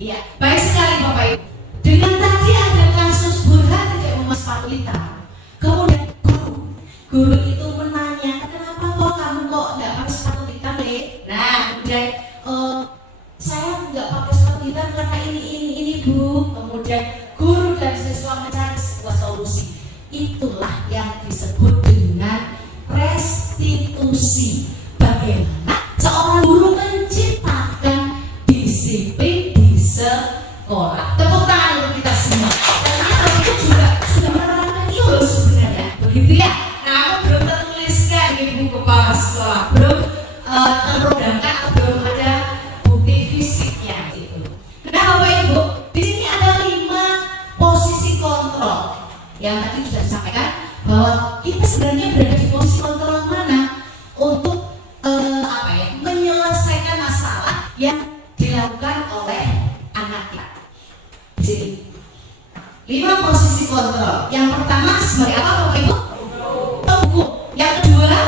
Iya, baik sekali Bapak Ibu. Dengan tadi ada kasus Burhan tidak memakai sepatu hitam. Kemudian guru itu menanya, kenapa kok kamu kok nggak pakai sepatu hitam deh? Nah, kemudian saya nggak pakai sepatu hitam karena ini Bu. Kemudian guru dan siswa mencari sebuah solusi. Itulah yang disebut dengan restitusi. Bagaimana seorang guru menciptakan disiplin di sekolah. Tepuk tangan untuk kita semua. Ternyata itu juga sudah menerapkan itu loh sebenarnya. Begitu ya. Namun belum tertuliskan di buku kepala sekolah, belum terprogramkan atau belum ada bukti fisiknya gitu. Nah Bapak Ibu, di sini ada 5 posisi kontrol yang tadi sudah disampaikan bahwa kita sebenarnya berada di posisi kontrol mana untuk menyelesaikan masalah yang dilakukan oleh anak kita. Di sini 5 posisi kontrol. Yang pertama sebagai apa Bapak Ibu? Hukum. Yang kedua?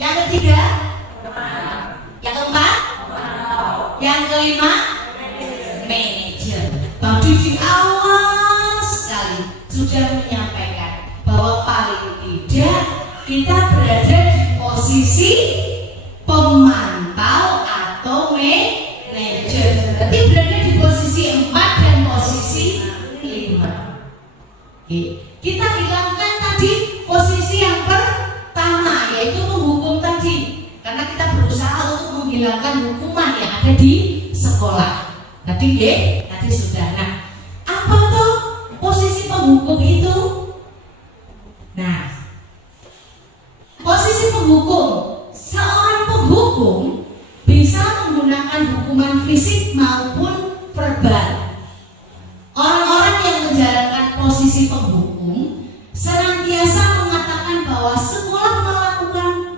Yang ketiga? Yang keempat? Yang kelima? Manajer. Tadi di awal sekali sudah menyampaikan bahwa paling tidak kita berada di posisi pemantau atau manajer. Berarti berada di posisi 4 dan posisi 5. Oke. Kita hilangkan tadi posisi yang pertama yaitu menghukum tadi, karena kita berusaha untuk menghilangkan hukuman yang ada di sekolah. Tadi tadi sudah. Nah, apa tuh posisi penghukum itu? Nah, posisi penghukum, seorang penghukum bisa menggunakan hukuman fisik maupun verbal. Orang-orang yang menjalankan posisi penghukum senantiasa mengatakan bahwa sekolah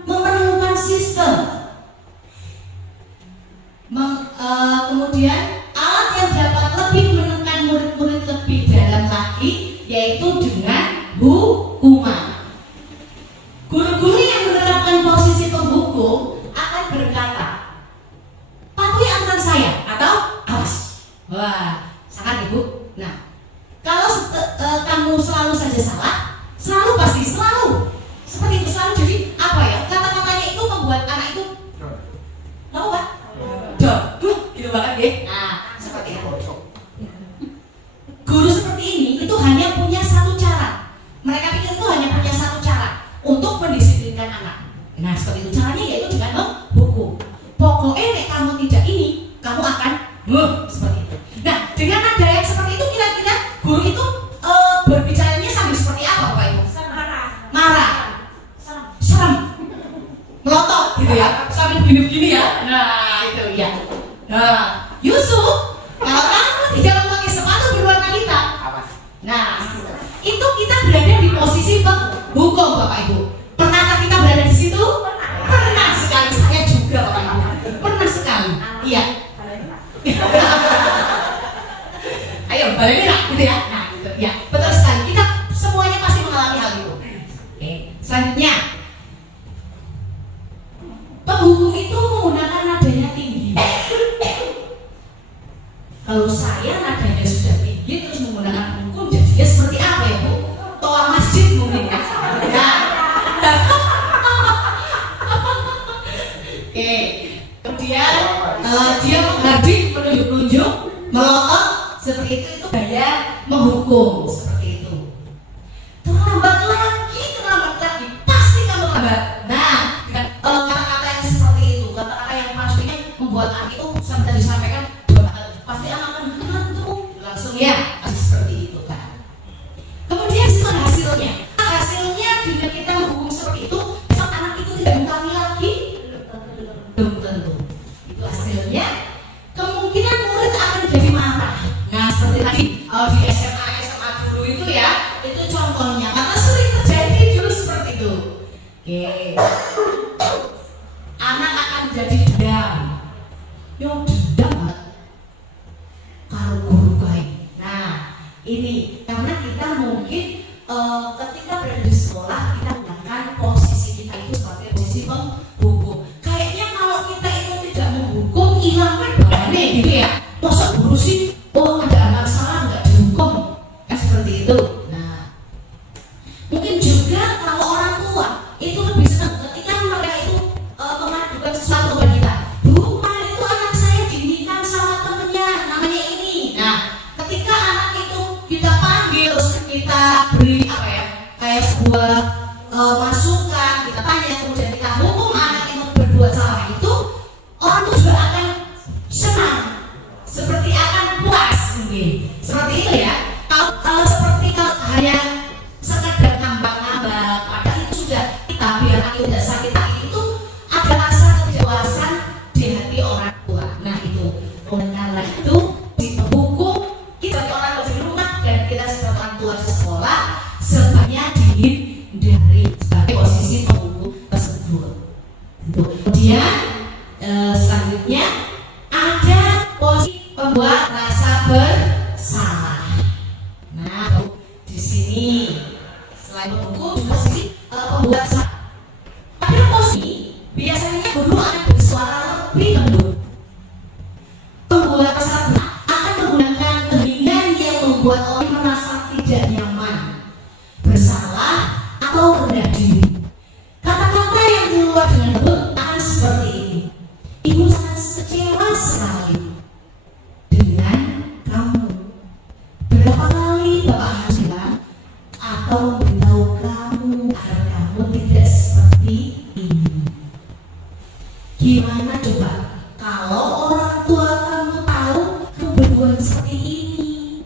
memerlukan sistem. Kemudian alat yang dapat lebih menekan murid-murid lebih dalam lagi, yaitu dengan hukuman. Nah seperti itu caranya, yaitu dengan menghukum. Pokoknya nek kamu tidak ini, kamu akan seperti itu. Nah dengan nada yang seperti itu kira-kira guru itu berbicaranya sambil seperti apa Bapak Ibu? Marah, serem, melotot gitu ya, sambil begini-begini ya. Nah itu ya. Nah Yusuf, kalau kamu tidak memakai sepatu berwarna hitam, nah itu kita berada di posisi penghukum Bapak Ibu. Pernahkah kita berada di situ? Pernah sekali, saya juga Bapak Ibu. Pernah sekali. Iya. Ayo balik lah gitu ya. Nah gitu ya, betul sekali. Kita semuanya pasti mengalami hal itu. Oke. Selanjutnya, penghukum itu menggunakan nadanya tinggi. Kalau saya nadanya sudah tinggi terus menggunakan hukum, jadinya seperti apa ya Bu? Toa masjid mungkin ya. Oke. Kemudian dia menghardik, menunjuk-nunjuk, melotot, seperti itu gaya menghukum, seperti itu. Terlambat lagi, pasti kamu terlambat. Nah, dengan kata-kata yang seperti itu, kata-kata yang pastinya membuat anak itu sampai tadi disampaikan, pasti anak akan mengantuk langsung ya, seperti itu kan. Kemudian itu hasilnya. Hasilnya dengan kita menghukum seperti itu, besok anak itu tidak mengulangi lagi, belum tentu. Itu hasilnya. Kemungkinan murid akan jadi marah. Nah seperti tadi di SMA dulu itu ya, itu contohnya karena sering terjadi dulu seperti itu. Oke. Anak akan jadi dendam. Yo dendam banget kalau guru baik. Nah ini karena kita mungkin ketika berada di sekolah kita menggunakan posisi kita itu sebagai posisi penghukum. Kayaknya kalau kita itu tidak menghukum, hilangnya bahannya gitu ya. Masa guru sih, oh ada anak salah nggak dihukum, kan seperti itu. Nah mungkin juga kalau orang tua itu lebih senang ketika mereka itu mengadukan sesuatu kepada kita. Bu, kemarin itu anak saya dinikahin sama temennya, namanya ini. Nah ketika anak itu kita panggil, terus kita beri apa ya, kayak sebuah masukan, kita tanya, kemudian kita hukum anak itu berbuat salah itu, orang itu juga akan senang, seperti akan puas mungkin, seperti itu ya. Kalau seperti kalau hanya sekedar ngambang-ngambang, padahal itu sudah kita biar anak tidak sakit hati, itu ada rasa ketidakpuasan di hati orang tua. Nah itu, oleh karena itu di hukum kita sebagai orang tua di rumah dan kita sebagai orang tua di sekolah sebaiknya dihindari sebagai posisi penghukum tersebut. Kemudian selanjutnya ada posisi pembuat rasa bersalah. Nah di sini selain penghukum juga posisi pembuat salah. Pada posisi biasanya guru akan bersuara lebih lembut. Pembuat rasa bersalah akan menggunakan keheningan yang membuat orang merasa tidak nyaman, bersalah atau rendah diri. Kata-kata yang keluar dengan lembut akan seperti ini. Ibu sangat kecewa sekali dengan kamu. Berapa kali Bapak harus bilang atau memberitahu kamu agar kamu tidak seperti ini. Gimana coba kalau orang tua kamu tahu kamu berbuat seperti ini?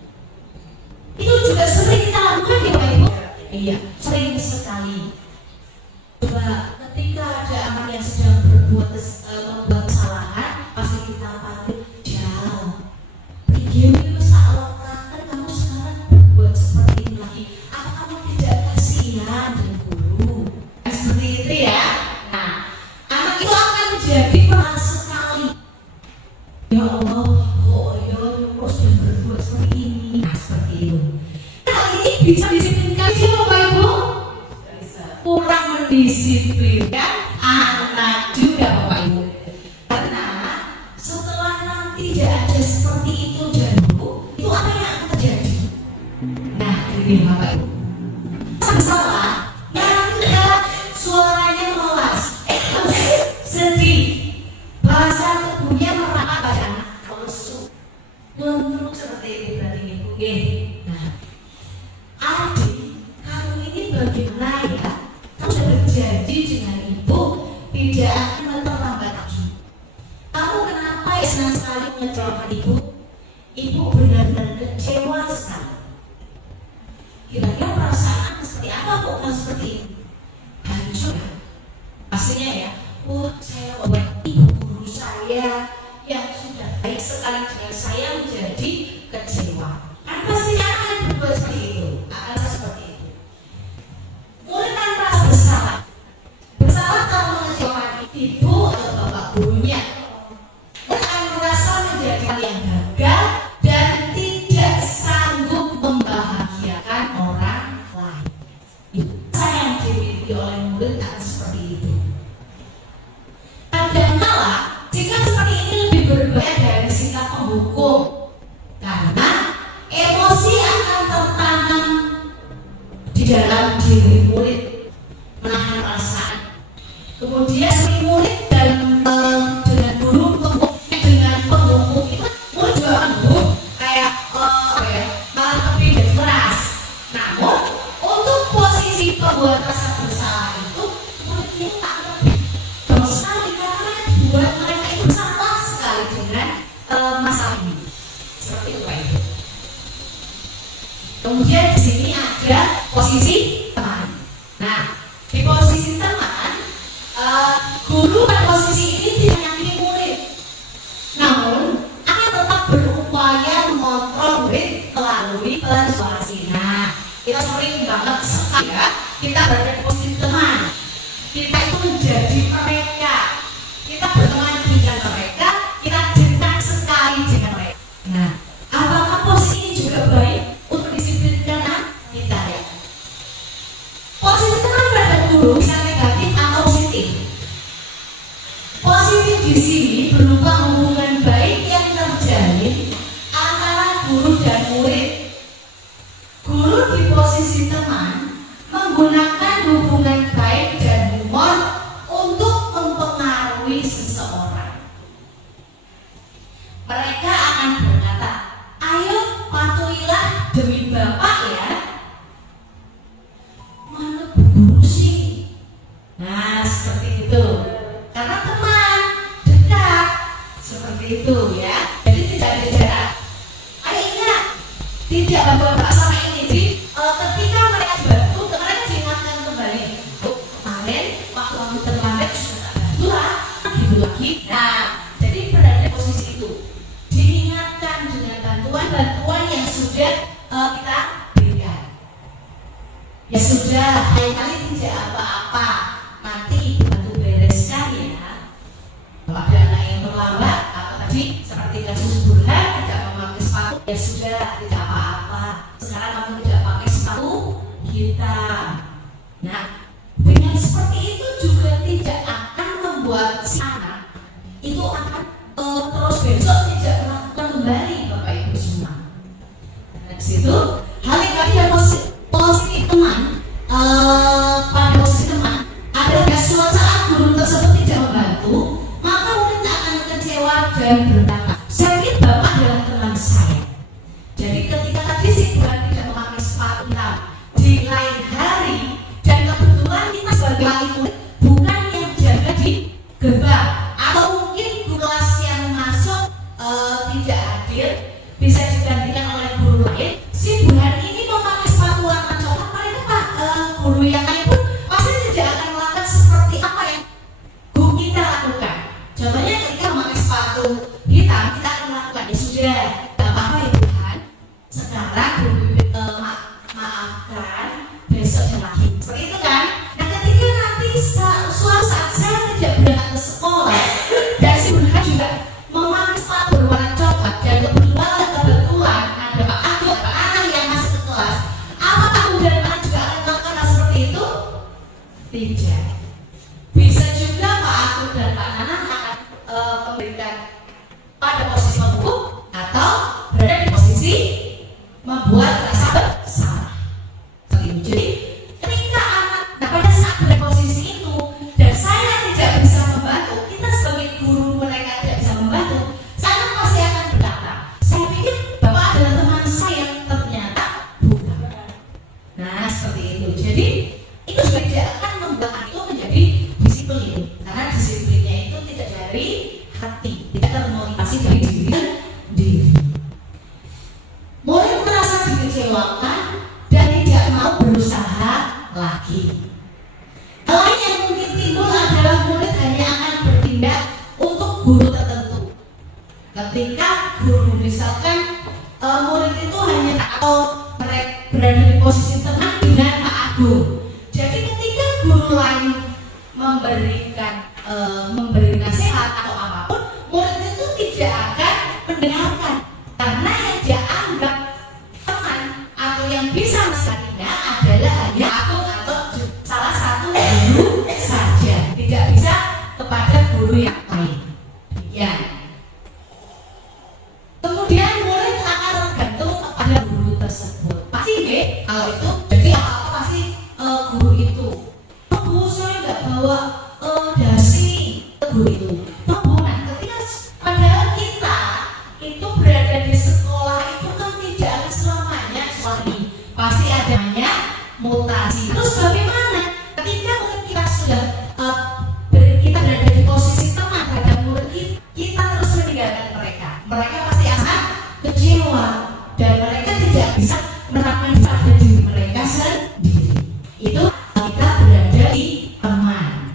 Itu juga sering kita lakukan ya Bapak Ibu? Iya, sering sekali. Coba ketika ada anak yang sedang membuat kesalahan, pasti kita panggil, jauh. Begini salah kan kamu sekarang berbuat seperti ini lagi. Apa kamu tidak kasihan dengan guru? Seperti itu ya. Nah, anak itu akan menjadi peran sekali. Ya Allah, oh ya, kok sudah berbuat seperti ini? Nah, seperti itu. Hal ini bisa disiplinkan sih Bapak Ibu? Kurang mendisiplinkan anak juga Bapak Ibu. Karena setelah nanti tidak ada seperti itu dan Bu, itu apa yang akan terjadi? Nah, ini Bapak Ibu. Salah, yang tidak suaranya melas, sedih, bahasa tubuhnya merapat pada anak, lesu, lentur seperti ini berarti Ibu. Nah, adik, kamu ini bagaimana ya? Kamu sudah berjanji dengan ibu dalam diri murid, menahan perasaan. Kemudian si murid dan dengan guru dengan penghukum itu murid juga penghukum kayak malah lebih keras. Namun untuk posisi pembuat rasa bersalah itu muridnya tak lebih sekali karena buat mereka itu sama sekali dengan masalah ini. Seperti itu Pak Ibu. Kemudian di sini ada posisi teman. Nah, di posisi teman, guru pada posisi ini tidak menyakiti murid, namun akan tetap berupaya mengontrol murid melalui persuasi. Nah, kita sering banget sekali ya, kita berada di posisi teman. Kita itu menjadi mereka, kita berteman dengan mereka, kita dekat sekali dengan mereka. Nah, apakah posisi ini juga baik untuk disiplinkan kita ya? Posisi teman pada guru bisa negatif atau positif. Positif di sini berupa hubungan baik yang terjalin antara guru dan murid. Guru di posisi teman menggunakan hubungan baik dan humor untuk mempengaruhi seseorang. Mereka akan berkata, ayo patuhilah demi Bapak ya. Mana Bu Guru sih? Nah, seperti itu. Karena teman, dekat, seperti itu ya. Jadi tidak ada jarak. Ayo ingat, tidak Bapak sama ini. Jadi ketika mereka dibantu, mereka diingatkan kembali. Kemarin waktu kamu terlambat sudah tak bantu lah, gitu lagi. Nah, jadi berada di posisi itu, diingatkan dengan bantuan yang sudah kita berikan. Ya sudah, kali tidak apa-apa. Nanti ibu bantu bereskan ya. Kalau ada anak yang terlambat atau tadi seperti kasus Burhan tidak memakai sepatu, ya sudah tidak apa-apa. Sekarang kamu tidak pakai sepatu kita. Nah, dengan seperti itu juga tidak akan membuat si anak itu akan terus besok tidak melakukan kembali Bapak Ibu semua. Nah, di situ hal yang tadi yang posisi teman, pada posisi teman adalah suatu saat guru tersebut tidak membantu, maka murid akan kecewa dan berkata, saya ingin Bapak adalah teman saya. Jadi ketika tadi si Tuhan tidak memakai sepatu hitam di lain hari, dan kebetulan kita sebagai wali murid bukan yang jaga di gerbang, atau mungkin kelas yang masuk tidak hadir, bisa digantikan oleh guru lain. Si Tuhan ini memakai sepatu warna coklat, mereka guru yang lain pun pasti tidak akan melakukan seperti apa yang guru kita lakukan. Contohnya ketika memakai sepatu hitam, kita akan melakukan, ya sudah, tidak apa-apa ya Tuhan, sekarang maafkan, besoknya lagi. Seperti itu kan? Nah, ketika nanti suatu saat saya tidak berangkat ke sekolah dan si Burhan juga memakai sepatu berwarna coklat, dan kebetulan ada Pak Agus, Pak Anang yang masuk ke kelas, apakah kemudian Pak juga akan melakukan hal seperti itu? Tidak. Bisa juga Pak Agus dan Pak Anang akan memberikan pada posisi menghukum atau berada di posisi membuat rasa bersalah. Seperti itu. Jadi ketika anak, nah pada saat berada di posisi itu dan saya tidak bisa membantu, kita sebagai guru mereka tidak bisa membantu, saya pasti akan berkata, saya pikir Bapak adalah teman saya, ternyata bukan. Nah seperti itu. Jadi itu juga tidak akan membuat itu menjadi disiplin, karena disiplinnya itu tidak dari hati, tidak termotivasi dari diri sendiri. Murid merasa dikecewakan dan tidak mau berusaha lagi. Hal lain yang mungkin timbul adalah murid hanya akan bertindak untuk guru tertentu. Ketika guru misalkan murid itu hanya atau mereka berada di posisi teman dengan Pak Agung. Jadi ketika guru lain memberi nasihat atau apapun, murid itu tidak akan mendengarkan, karena yang dia anggap teman atau yang bisa menasihatinya adalah hanya Agung atau salah satu guru saja, tidak bisa kepada guru yang lain. Ya. Kemudian murid akan tergantung kepada guru tersebut. Pasti kalau itu, jadi apa-apa pasti bawa dasi teguh itu. Bukan, ketika padahal kita itu berada di sekolah itu kan tidak akan selamanya seperti pasti adanya mutasi. Terus bagaimana ketika kita sudah kita berada di posisi teman terhadap murid kita terus meninggalkan mereka pasti akan kecewa dan mereka tidak bisa menerapkan pada diri mereka sendiri. Itu kita berada di teman.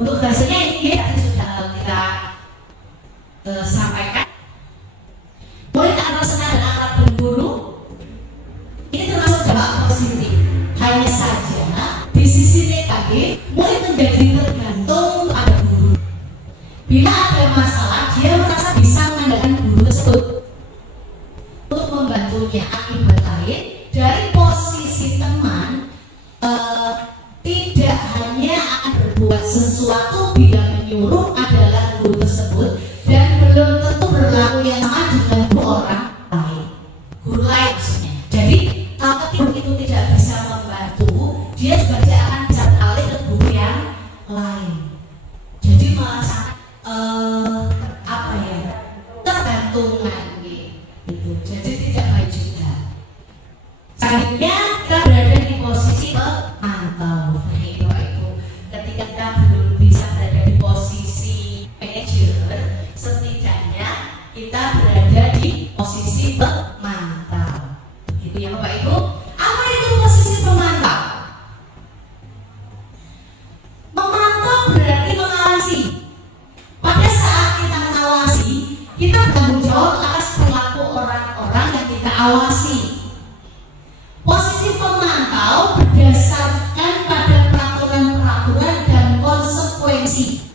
Untuk hasilnya ini tadi sudah kita sampaikan. Murid akan senang dan akrab dengan guru. Ini termasuk dampak positif. Hanya saja di sisi negatif, murid menjadi tergantung pada guru. Bila ada masalah, dia merasa bisa mengandalkan guru tersebut untuk membantunya. Akibat lain dari posisi teman, tidak hanya akan berbuat sesuatu bila menyuruh adalah guru tersebut, dan belum tentu berlaku yang sama dengan orang lain. Guru lain maksudnya. Jadi ketika guru itu tidak bisa membantu, dia juga tidak akan bisa beralih ke guru yang lain. Jadi malah sangat tergantungan gitu. Jadi tidak baik juga. Selanjutnya kita berada di posisi pemantau. Ketika kita belum bisa berada di posisi manajer, setidaknya kita berada di posisi pemantau. Gitu ya Bapak Ibu. Apa itu posisi pemantau? Memantau berarti mengawasi. Pada saat kita mengawasi, kita bertanggung jawab atas perilaku orang-orang yang kita awasi. Posisi pemantau berdasarkan pada peraturan-peraturan dan konsekuensi.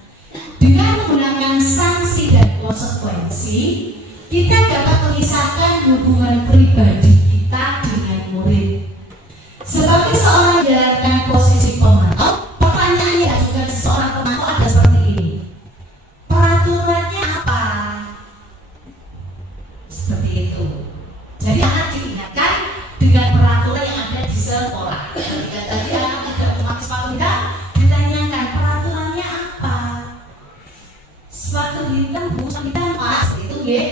Dengan menggunakan sanksi dan konsekuensi, kita dapat memisahkan hubungan pribadi kita dengan murid. Sebagai seorang yang menjalankan posisi pemantau, pertanyaan yang diajukan seseorang pemantau ada seperti ini. Peraturannya apa? Seperti itu. Jadi anak diingatkan dengan peraturan yang ada di sekolah. Ketika tadi anak tidak memakai sepatu hitam, ditanyakan peraturannya apa? Sepatu hitam, bukan hitam, pas itu ya.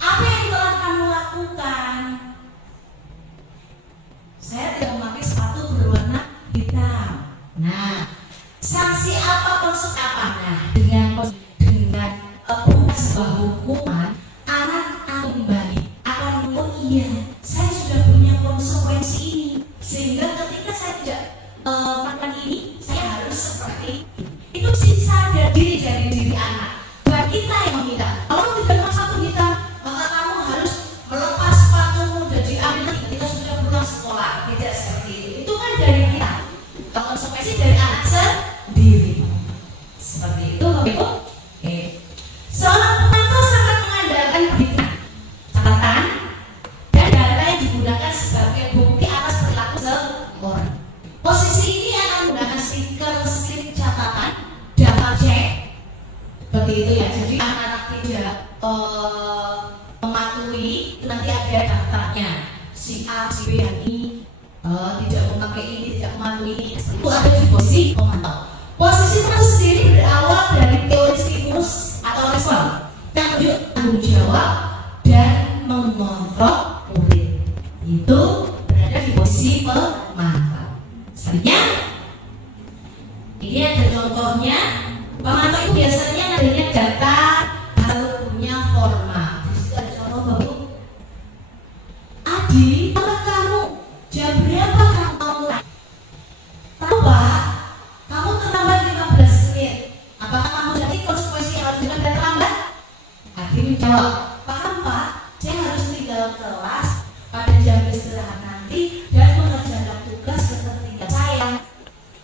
Apa yang telah kamu lakukan? Saya tidak memakai sepatu berwarna hitam. Nah, sanksi apa, konsekuensi apa? Nah, dengan bukan sebuah hukuman, anak akan kembali akan oh iya, saya sudah punya konsekuensi ini, sehingga ketika saya tidak melakukan ini, saya harus seperti ini. Itu sih sadar diri dari diri anak. Bukan kita yang meminta. Kalau tidak mau sepatu hitam, maka kamu harus melepas sepatumu dan diambil. Kita sudah pulang sekolah, tidak seperti itu. Itu kan dari kita. Konsekuensi dari anak sendiri. Seperti itu, Bapak Ibu. Oke. Seorang pemantau sangat mengandalkan berita, catatan, dan data yang digunakan sebagai bukti atas perilaku seorang. Posisi ini akan menggunakan stiker slip catatan, data cek, seperti itu ya. Jadi anak-anak tidak mematuhi, nanti ada daftarnya. Si A, si B, yang ini tidak memakai ini, tidak mematuhi ini. Itu ada di posisi pemantau. Posisi pemantau sendiri berawal dari teori stimulus atau respon, tanggung jawab dan mengontrol murid. Itu berada di posisi pemantau. Selanjutnya, ini ada contohnya. Pemantau itu biasanya adanya data atau punya formal. Di situ ada contoh Bapak. Adi, apakah kamu jam berapa kamu mulai? Tahu Pak, kamu terlambat 15 menit. Apakah kamu jadi konsekuensi yang harus dengan terlambat? Adi menjawab, paham Pak, saya harus tinggal kelas pada jam istirahat nanti dan mengerjakan tugas ketertinggalan saya.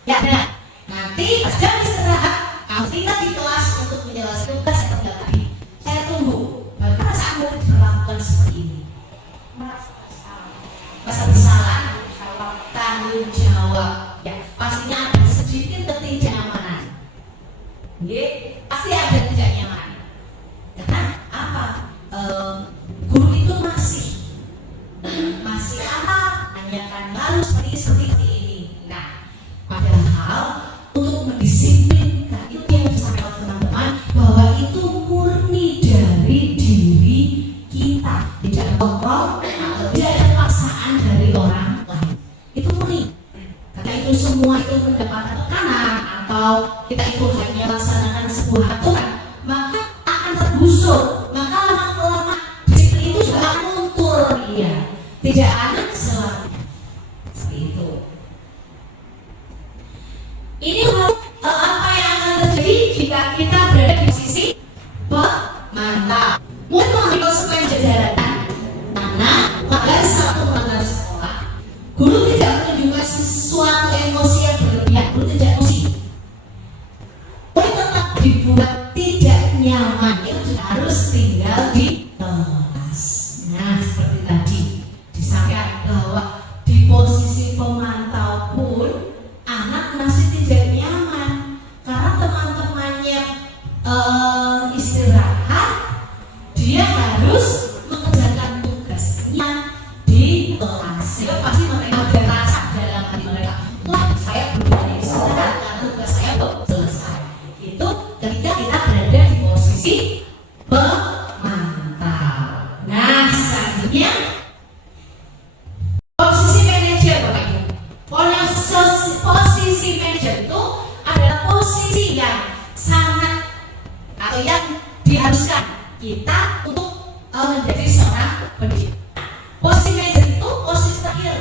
Ya, nah, nanti pas jam istirahat kamu tinggal di kelas untuk menyelesaikan tugas yang tertinggal tadi. Saya tunggu. Bagaimana saat murid diperlakukan seperti ini? Merasa bersalah, tanggung jawab. Ya, pastinya ada sedikit ketidaknyamanan. Pasti ada tidak nyaman. Karena apa? Guru itu masih apa? Nanyakan lalu seperti ini. Nah, mengontrol atau tidak ada paksaan dari orang lain. Itu murni. Karena itu semua itu mendapat tekanan atau kita itu hanya melaksanakan sebuah aturan, maka akan tergusur, maka lama-lama disiplin itu juga akan luntur, ya, tidak ada selamanya. Seperti itu. Ini apa yang akan terjadi jika kita berada di posisi pemantau. Murid mengambil konsekuensi jajaran karena melanggar satu melanggar sekolah. Guru tidak menunjukkan sesuatu emosi yang berlebihan, guru tidak emosi. Murid tetap dibuat tidak nyaman, itu harus tinggal di kelas. Nah, seperti tadi disampaikan bahwa di posisi pemantau pun anak masih tidak nyaman karena teman-temannya istirahat, dia harus mengerjakan tugasnya di kelas. Sehingga pasti mereka ada rasa dalam hati mereka, wah saya belum istirahat karena tugas saya belum selesai. Itu ketika kita berada di posisi pemantau. Nah, selanjutnya posisi manajer, Bapak Ibu. Posisi manajer itu adalah posisi yang sangat atau yang diharuskan kita untuk menjadi seorang pendidik. Posisi manajer itu posisi terakhir,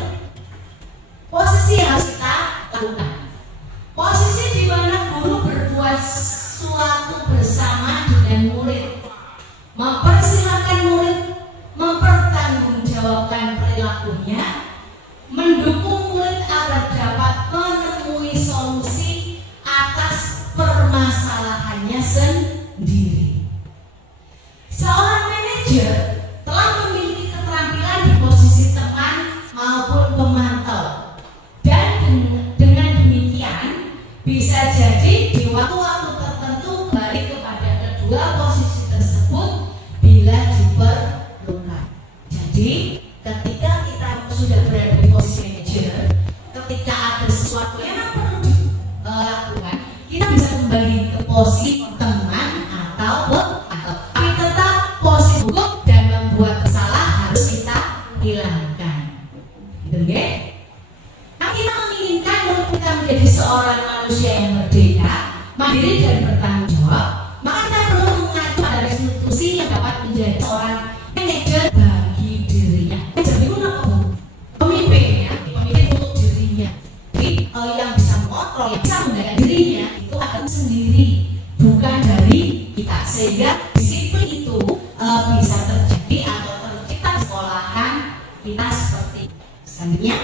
posisi yang harus kita lakukan, posisi di mana guru berbuat sesuatu bersama dengan murid, mempersilahkan murid mempertanggungjawabkan perilakunya, mendukung murid agar dapat menemui solusi atas permasalahannya sendiri. Seorang manajer telah memiliki keterampilan di posisi teman maupun pemantau, dan dengan demikian bisa jadi di waktu-waktu tertentu kembali kepada kedua posisi tersebut bila diperlukan. Jadi ketika kita sudah berada di posisi manajer, ketika ada sesuatu yang perlu dilakukan, kita bisa kembali ke posisi teman atau pemantau. Tapi tetap posisi hukum dan membuat kesalahan harus kita hilangkan. Gitu ya? Nah, kita menginginkan untuk kita menjadi seorang manusia yang merdeka, mandiri dan bertanggung jawab, maka kita perlu mengacu pada institusi yang dapat menjadi seorang manajer bagi dirinya. Jadi itu apa, Bu? Pemimpinnya, pemimpin untuk dirinya. Jadi yang bisa mengontrol, yang bisa menjaga dirinya itu akan sendiri, bukan dari kita. Sehingga disiplin itu bisa terjadi atau tercipta di sekolahan kita seperti selanjutnya.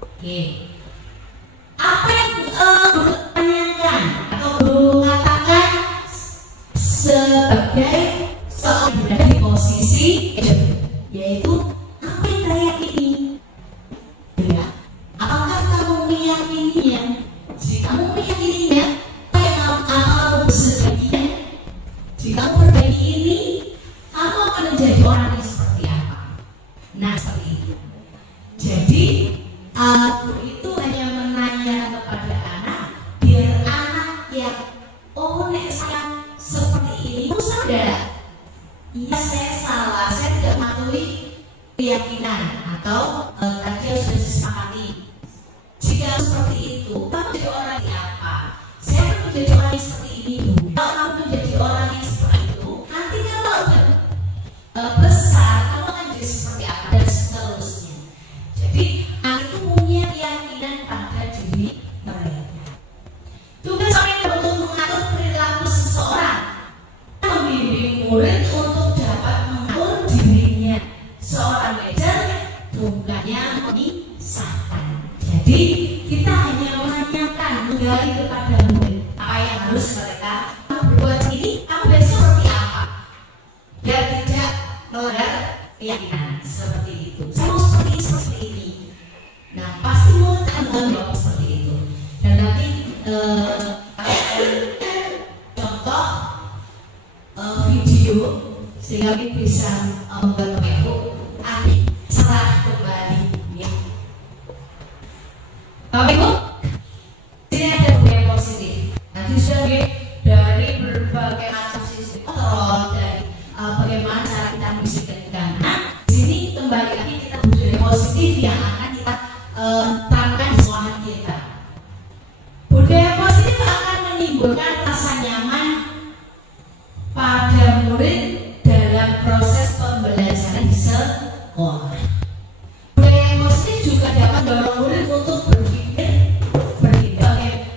Oke. Apa yang guru tanyakan atau guru katakan sebagai seorang yang berada di posisi yaitu apa yang kayak ini, ya? Apakah kamu meyakininya? Jika kamu meyakininya, apa yang kamu bersedia? Jika kamu perbaiki ini, kamu akan menjadi orang yang seperti apa? Nah, seperti itu. Jadi guru itu hanya menanyakan kepada anak biar anak yang nek saya seperti ini, kamu sadar? Iya, saya salah, saya tidak mematuhi keyakinan atau tadi yang sudah disepakati. Jika seperti itu, kamu menjadi orang yang apa? Saya akan menjadi orang yang seperti ini, Bu. Kalau kamu menjadi orang yang seperti itu, nanti kalau besar, kamu akan jadi seperti apa dan seterusnya. Jadi, anak itu punya keyakinan pada diri mereka. Tugas orang yang untuk mengatur perilaku seseorang, membimbing murid untuk dapat mengatur dirinya. Seorang manajer bukannya memisahkan. Jadi kita hanya menanyakan, menggali kepada murid apa yang harus mereka berbuat ini, kamu besok seperti apa, biar tidak melanggar keyakinan seperti itu. Saya mau seperti ini. Nah, pasti murid akan menjawab seperti itu. Dan nanti contoh video sehingga kita bisa membantu adik serah kembali, ya. Bapak Ibu, sini ada yang positif. Nanti sudah dari berbagai macam sisi kontrol dan bagaimana cara kita membisikkan anak kembali lagi kita budaya positif yang akan kita terapkan di sekolah kita. Budaya positif akan menimbulkan rasa nyaman pada murid dalam proses pembelajaran di sekolah. Budaya positif juga dapat mendorong murid untuk berpikir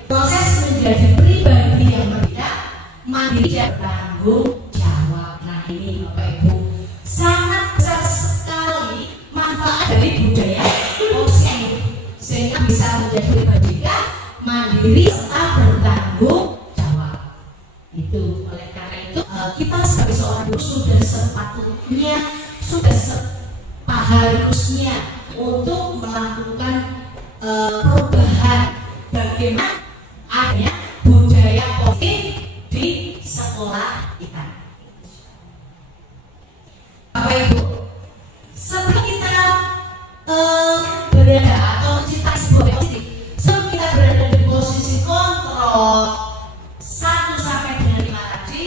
proses menjadi pribadi yang berbeda, mandiri dan bertanggung jawab. Nah ini Bapak Ibu, sangat besar sekali manfaat dari budaya positif sehingga bisa menjadi pribadi yang mandiri serta bertanggung jawab. Itu oleh karena itu kita sebagai seorang guru sudah sepatutnya, sudah seharusnya untuk melakukan perubahan bagaimana adanya budaya positif di sekolah kita. Bapak Ibu, sebelum kita berada atau mencipta sebuah positif, sebelum kita berada di posisi kontrol 1 sampai dengan 5 tadi,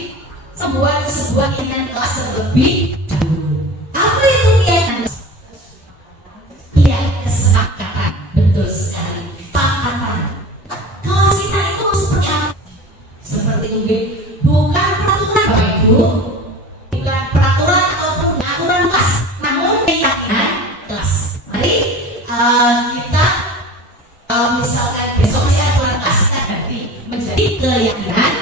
membuat sebuah keinginan kelas terlebih dahulu. Apa itu keinginan? Iya, kesepakatan. Betul sekali. Kesepakatan. Kelas kita itu seperti apa? Seperti itu, bukan peraturan Bapak Ibu, bukan peraturan ataupun aturan kelas, namun keyakinan kelas. Mari kita misalkan besok masih aturan kelas, kita ganti menjadi keyakinan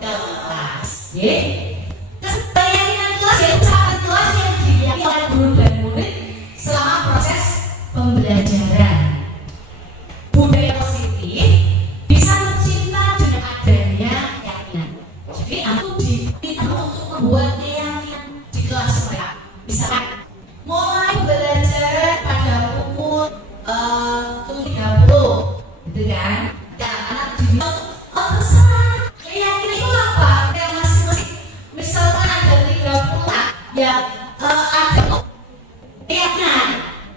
kelas. Keyakinan kelas yaitu sahabat kelas yang diyakini oleh guru dan murid selama proses pembelajaran. Budaya positif bisa tercipta dengan adanya keyakinan. Jadi aku diminta untuk membuat keyakinan di kelas mereka. Misalkan mulai belajar pada pukul 7.30, gitu kan? Dan anak diminta terserah. Keyakinan itu apa? Yang masing-masing. Misalkan ada 30 yang ada keyakinan.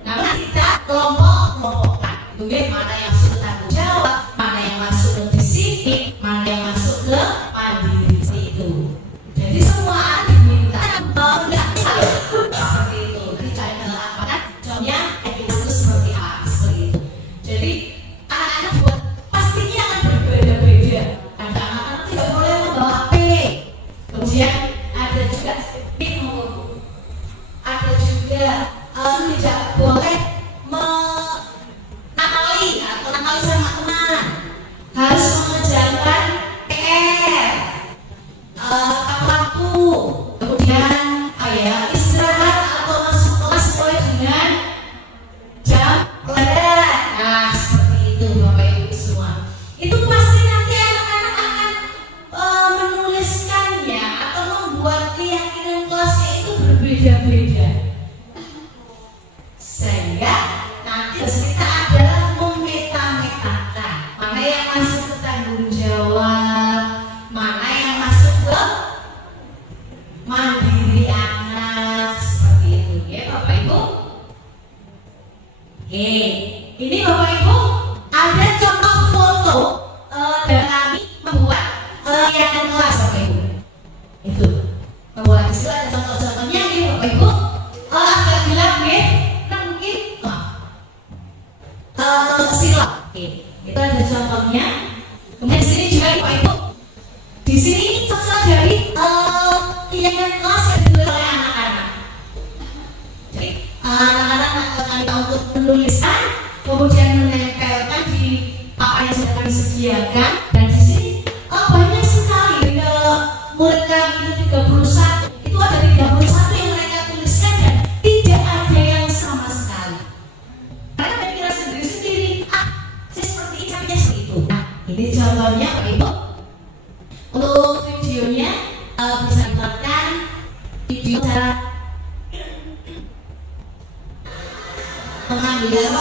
Nah, kita kelompok-kelompokkan. Kemudian mana yang masuk ke tanggung jawab, mana yang masuk ke disiplin, mana yang masuk ke mandiri, seperti itu. Jadi semua anak diminta seperti itu. Jadi apa kan? Contohnya itu seperti apa? Seperti itu. Jadi anak-anak buat pastinya akan berbeda-beda. Ada anak-anak tidak boleh membawa HP. Kemudian ada juga ada juga tidak boleh menakali atau nakali sama teman, harus mengerjakan PR waktu, kemudian istirahat atau masuk kelas sesuai dengan jam pelajaran. Nah seperti itu Bapak Ibu semua. Itu pasti nanti anak-anak akan menuliskannya atau membuat keyakinan kelasnya itu berbeda-beda. Sehingga nanti kita adalah memeta-metakan mana yang masuk ke tanggung jawab, mana yang masuk ke mandiri anak, seperti itu ya Bapak Ibu. Oke, ini Bapak Ibu ada contoh foto dari kami membuat keyakinan kelas Bapak Ibu. Itu membuat itu ada contoh-contohnya nih Bapak Ibu. Agak gelap nih. Silap. Oke, itu ada contohnya. Kemudian di sini juga Bapak Ibu. Di sini contoh dari keyakinan kelas yang ditulis oleh anak-anak. Jadi anak-anak kami untuk menuliskan, kemudian menempelkan di papan yang sudah kami sediakan. Dan di sini banyak sekali murid kami itu 31. Itu ada 31 yang mereka tuliskan dan tidak ada yang sama sekali. Mereka berpikir sendiri-sendiri, saya seperti ini, saya seperti itu. Nah, ini contohnya Pak Ibu. Untuk videonya bisa diterapkan video cara pengambilan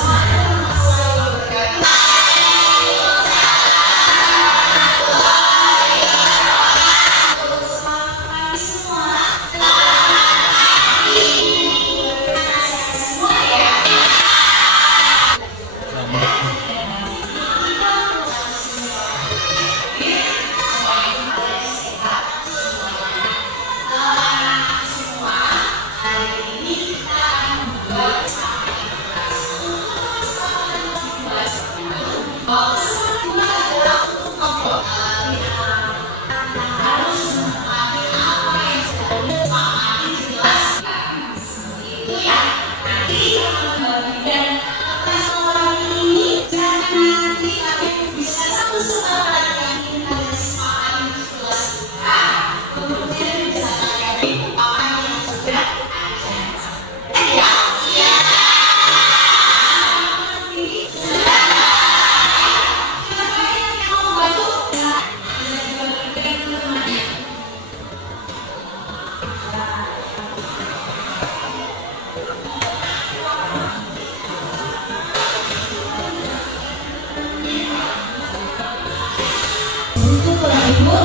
Untuk Bapak Ibu,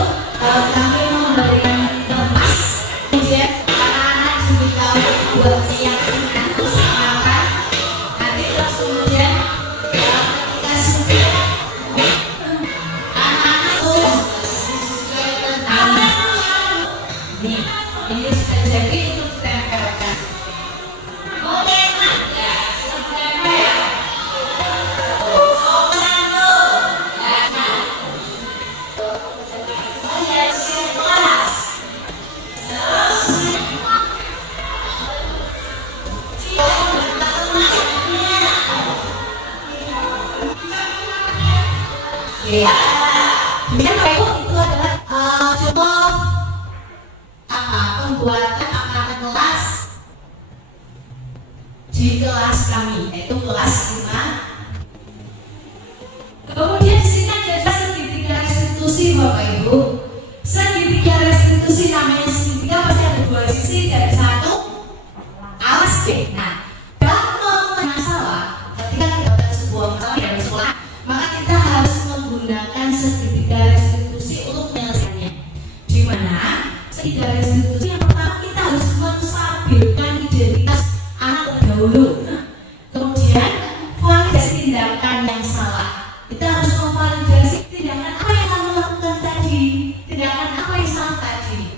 kami memberikan lepas, kemudian anak-anak juga buat keyakinan terus makan. Nanti terus kemudian ketika sudah anak-anak tuh nih, ini sudah jadi untuk ditempelkan. Ya, kemudian Bapak Ibu itu adalah contoh pembuatan anak kelas di kelas kami, yaitu kelas 5. Kemudian di sini ada segitiga restitusi Bapak Ibu. Segitiga restitusi namanya segitiga pasti ada dua sisi dari satu alas B. Nah, dalam masalah ketika kita dapat sebuah masalah yang sekolah, maka kita harus menggunakan segitiga restitusi untuk menyelesaikannya. Di mana segitiga restitusi yang pertama kita harus menstabilkan identitas anak terdahulu. Kemudian validasi tindakan yang salah. Kita harus memvalidasi tindakan apa yang kamu lakukan tadi, tindakan apa yang salah tadi.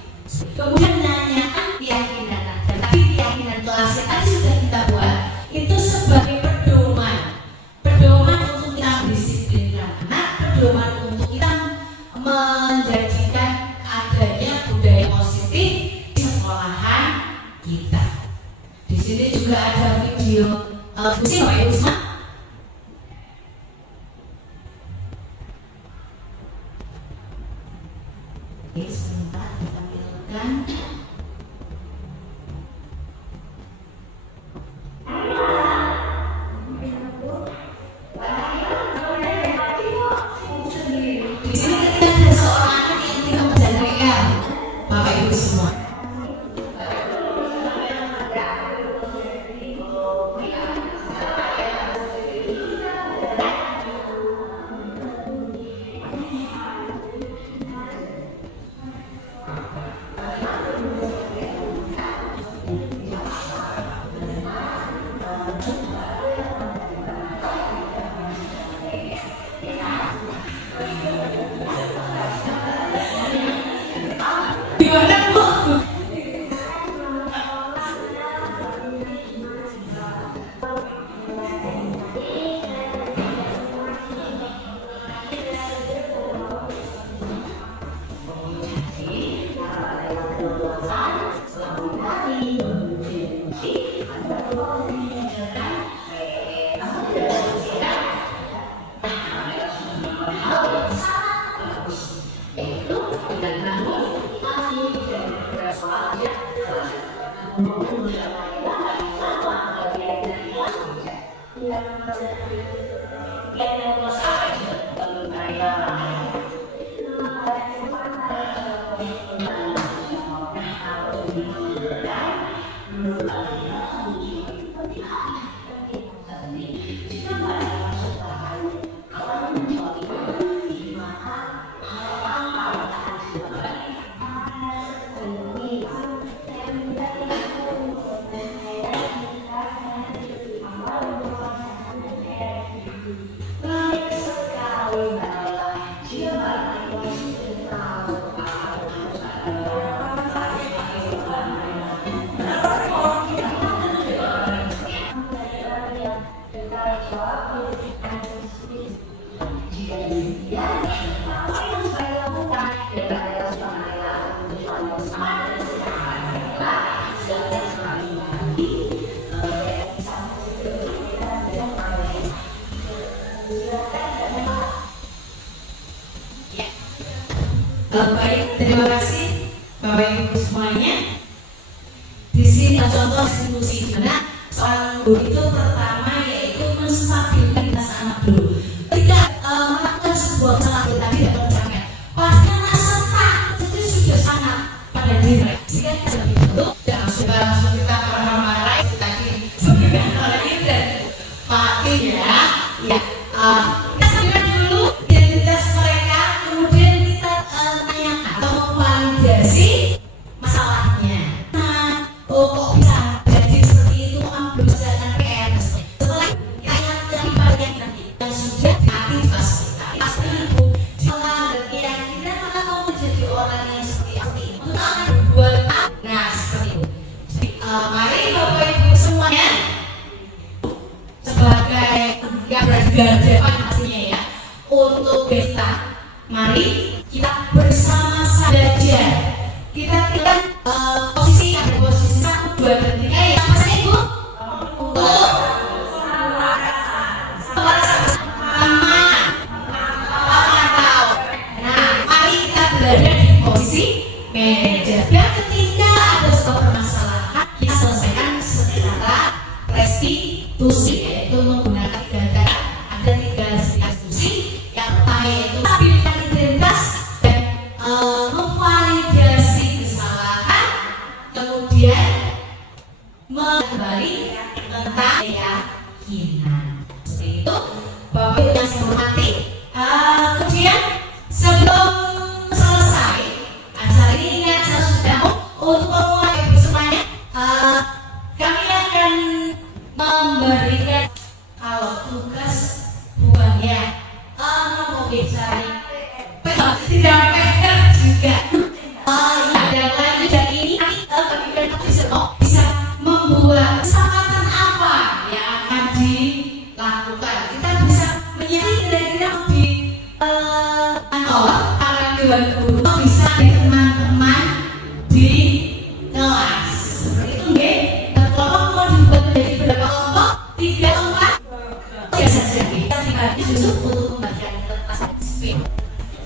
Kemudian menanyakan keyakinan. Dan tadi keyakinan kelas yang tadi sudah kita buat itu sebagai pedoman untuk kita mendisiplinkan anak, pedoman untuk kita menjadikan adanya budaya positif di sekolahan kita. Di sini juga ada video puisi Bapak Ibu semua. Oke, sebentar ditampilkan. Di sini ketika ada seorang anak yang tidak mengerjakan PR, Bapak Ibu semua. Gimana Bu? terima kasih Bapak Ibu semuanya. Di sini contoh institusi di mana seorang guru itu pertama yaitu menstabilitas anak dulu. Ketika melakukan sebuah kesalahan kita tidak tercapai, pasti rasa takut itu sudah sangat pada diri. Jika kita lebih dulu, jangan suka langsung kita marah-marah kita kiri sebenarnya lagi dan mati ya. Kita sadar dulu identitas mereka, kemudian kita tanyakan atau memvalidasi masalahnya. Kok bisa jadi seperti itu? Belum jalan PR. Setelah kita ingat dari bagian nanti yang sudah hati pasti ibu setelah berkeyakinan maka mau menjadi orang yang seperti itu untuk akan berbuat nah seperti itu. Mari Bapak Ibu semuanya sebagai garda pastinya ya untuk kita, mari kita bersama-sama belajar. Kita posisi 1, 2, 3 ya apa sih Ibu? Mari kita berada di posisi manajer. Dan ketika ada sebuah permasalahan kita selesaikan secara restitusi, yaitu menggunakan 3 cara. Ada 3 restitusi. Yang pertama yaitu stabilitas identitas dan memvalidasi kesalahan, kemudian kembali tentang keyakinan. Seperti itu Bapak Ibu yang saya hormati. Kemudian sebelum selesai acara ini ingat saya sudah untuk Bapak Ibu semuanya kami akan memberikan kalau tugas bukannya mau bicara tidak PR juga yang lanjut dari ini kami bisa membuat kesempatan apa yang akan dilakukan. Kita bisa menyiapkan kira-kira di kantor para dewan guru bisa di teman-teman di kelas. Seperti itu nggih. Kelompok mau dibuat menjadi berapa kelompok? 3 atau 4? Ya saja kita dibagi justru untuk membagikan kertas spin.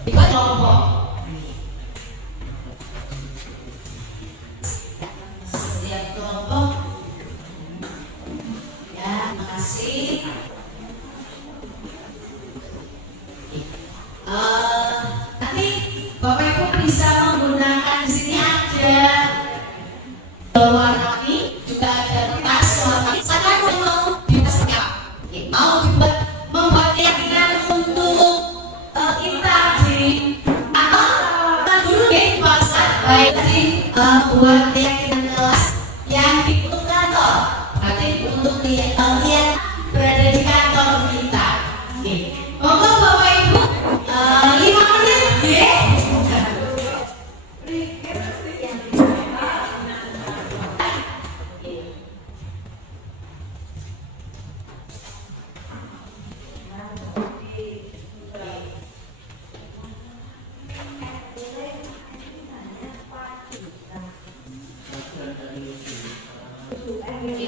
Dibuat kelompok. Setiap kelompok ya, makasih. Nanti Bapak Ibu bisa menggunakan di sini ada warna-warni, juga ada kertas warna-warni. Sekarang mau dibuat mau dibuat membuat keyakinan untuk kita di dulu deh pasar baik tadi buat keyakinan kelas yang untuk kantor. Berarti untuk kalian berada di kantor kita. Monggo Bapak Ibu 5 menit nggih.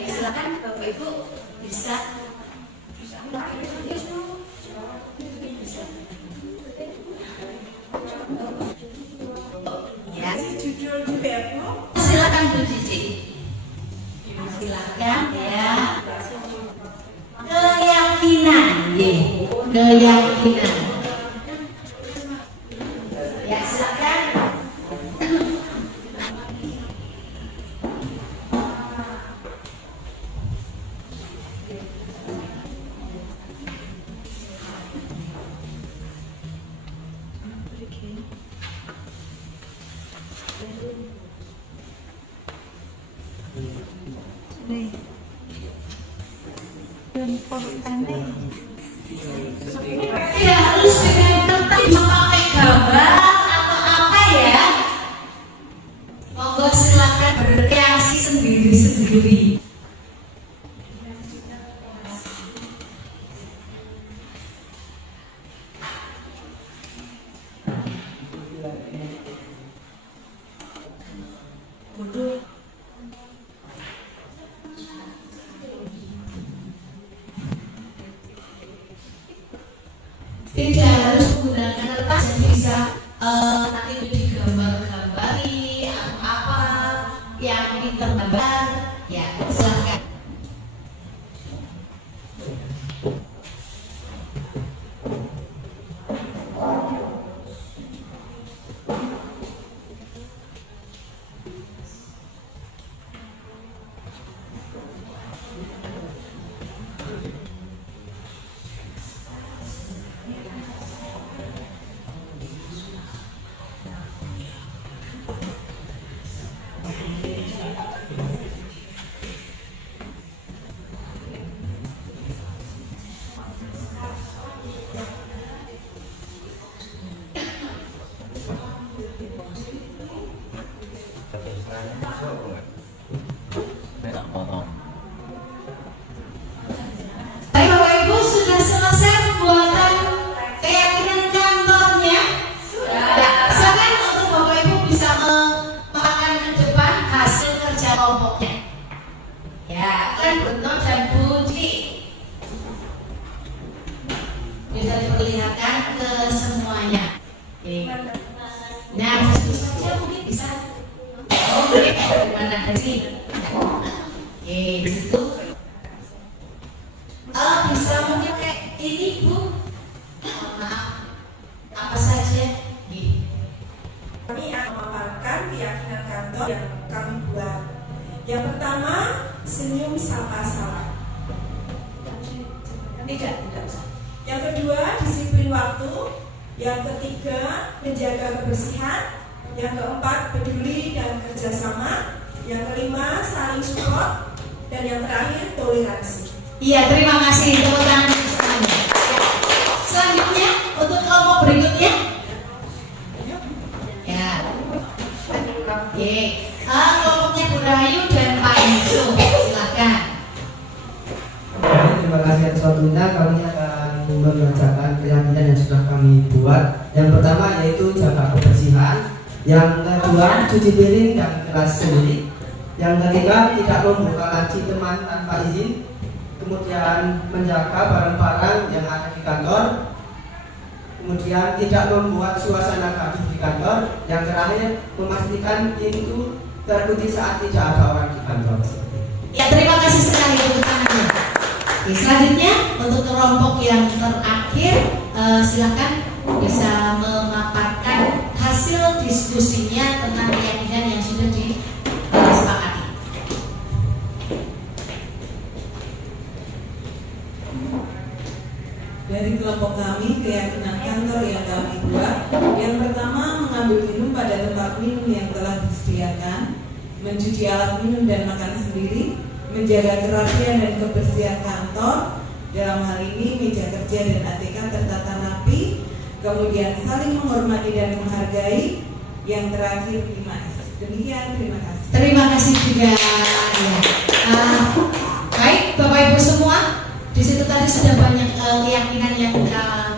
Silakan Bapak Ibu bisa ya. Silakan Bu Cici. Silakan ya. Keyakinan, keyakinan. Ya silakan. Tidak harus dengan kertas memakai gambar atau apa ya. Monggo silakan berkreasi sendiri-sendiri. Tidak harus menggunakan kertas, jadi bisa nanti digambar Ini Bu, Maaf, apa saja? Kami akan memaparkan keyakinan kantor yang kami buat. Yang pertama, senyum sapa salam. tidak usah. Yang kedua, disiplin waktu. Yang ketiga, menjaga kebersihan. Yang keempat, peduli dan kerjasama. Yang kelima, saling support. Dan yang terakhir, toleransi. Iya, terima kasih. Tepuk tangan untuk semuanya. Selanjutnya, untuk kelompok berikutnya. Ya. Oke. Kelompoknya Bu Rahayu dan Pak Yusuf. Silakan. Terima kasih atas waktunya. Kami akan membacakan keyakinan yang sudah kami buat. Yang pertama yaitu jaga kebersihan. Yang kedua, cuci piring dan kelas sendiri. Yang ketiga, tidak membuka laci teman tanpa izin. Kemudian menjaga barang-barang yang ada di kantor. Kemudian tidak membuat suasana gaduh di kantor. Yang terakhir, memastikan pintu terkunci saat tidak ada orang di kantor. Ya, terima kasih sekali untuk tangannya. Oke, selanjutnya untuk kelompok yang terakhir, silakan bisa memaparkan hasil diskusinya tentang keyakinan yang sudah disepakati. Dari kelompok kami, keyakinan kantor yang kami buat, yang pertama mengambil minum pada tempat minum yang telah disediakan, mencuci alat minum dan makan sendiri, menjaga kerapian dan kebersihan kantor, dalam hal ini meja kerja dan ATK tertata rapi, kemudian saling menghormati dan menghargai, yang terakhir 5S. Demikian, terima kasih. Terima kasih juga. Ya. Baik, Bapak Ibu semua, di situ tadi sudah banyak keyakinan yang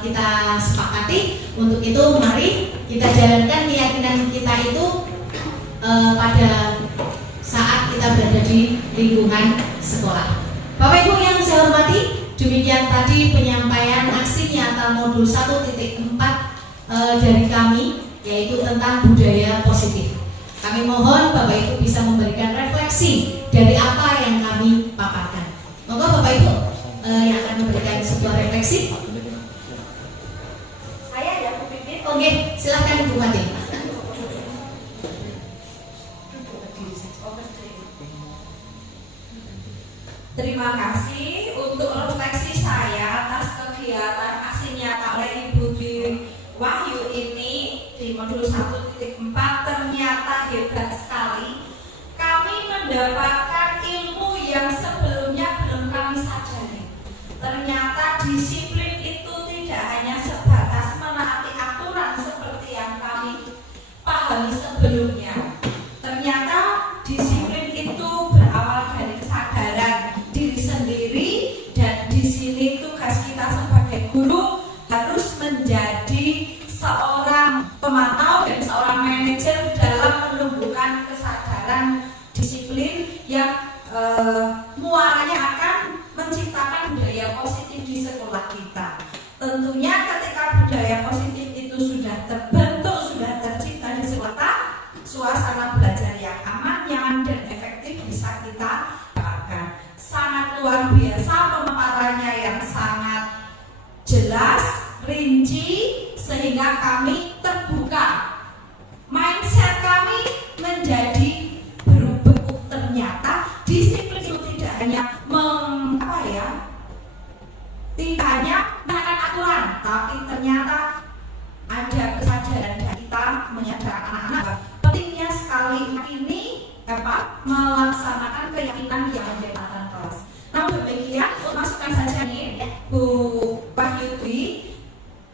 kita sepakati. Untuk itu, mari kita jalankan keyakinan kita itu pada saat kita berada di lingkungan sekolah. Bapak Ibu yang saya hormati, demikian tadi penyampaian aksi nyata modul 1.4 dari kami, yaitu tentang budaya positif. Kami mohon Bapak Ibu bisa memberikan refleksi dari apa yang kami paparkan. Monggo Bapak Ibu yang akan memberikan sebuah refleksi. Saya ya Bu Pipit. Oke, silakan Bu Mati. Terima kasih untuk refleksi saya atas kegiatan aksi nyata oleh Ibu Dwi Wahyu ini di modul 1.4. Ternyata hebat sekali. Kami mendapatkan ilmu yang sebelumnya belum kami sadari. Ternyata disiplin itu tidak hanya sebatas menaati aturan seperti yang kami pahami sebelumnya. Ternyata disiplin itu berawal dari kesadaran diri sendiri, dan di sini tugas kita sebagai guru harus menjadi seorang pemantau dan seorang manajer dalam menumbuhkan kesadaran disiplin yang muaranya akan menciptakan budaya positif di sekolah kita. Tentunya ketika budaya positif itu sudah terbentuk, sudah tercipta di sekolah, suasana belajar yang aman, nyaman, dan efektif bisa kita dapatkan. Sangat luar biasa pemaparannya yang sangat jelas, rinci, sehingga kami terbuka. Mindset kami menjadi berbentuk. Ternyata disiplin itu tidak hanya tidak hanya menaati aturan, tapi ternyata ada kesadaran dari kita menyadarkan anak-anak pentingnya sekali ini melaksanakan keyakinan yang menjadi tatanan kelas. Namun demikian, masukkan saja nih Bu Wahyu Dwi,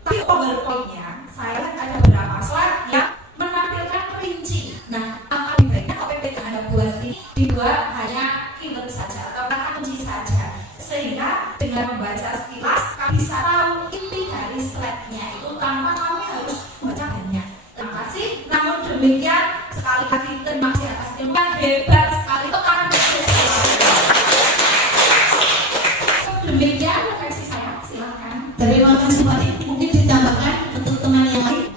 tapi PowerPoint-nya saya ada beberapa slide yang menampilkan rinci. Nah, apa baiknya OPPK Anda buat ini dibuat hanya keyword saja atau kata kunci saja, sehingga dengan membaca sekilas kami bisa tahu inti dari slide-nya itu tanpa kami harus baca banyak. Terima kasih. Namun demikian, sekali lagi terima kasih atas ilmu yang hebat sekali. Tekan demikian refleksi saya. Silakan. Terima kasih Pak. Mungkin ditambahkan untuk teman yang lain.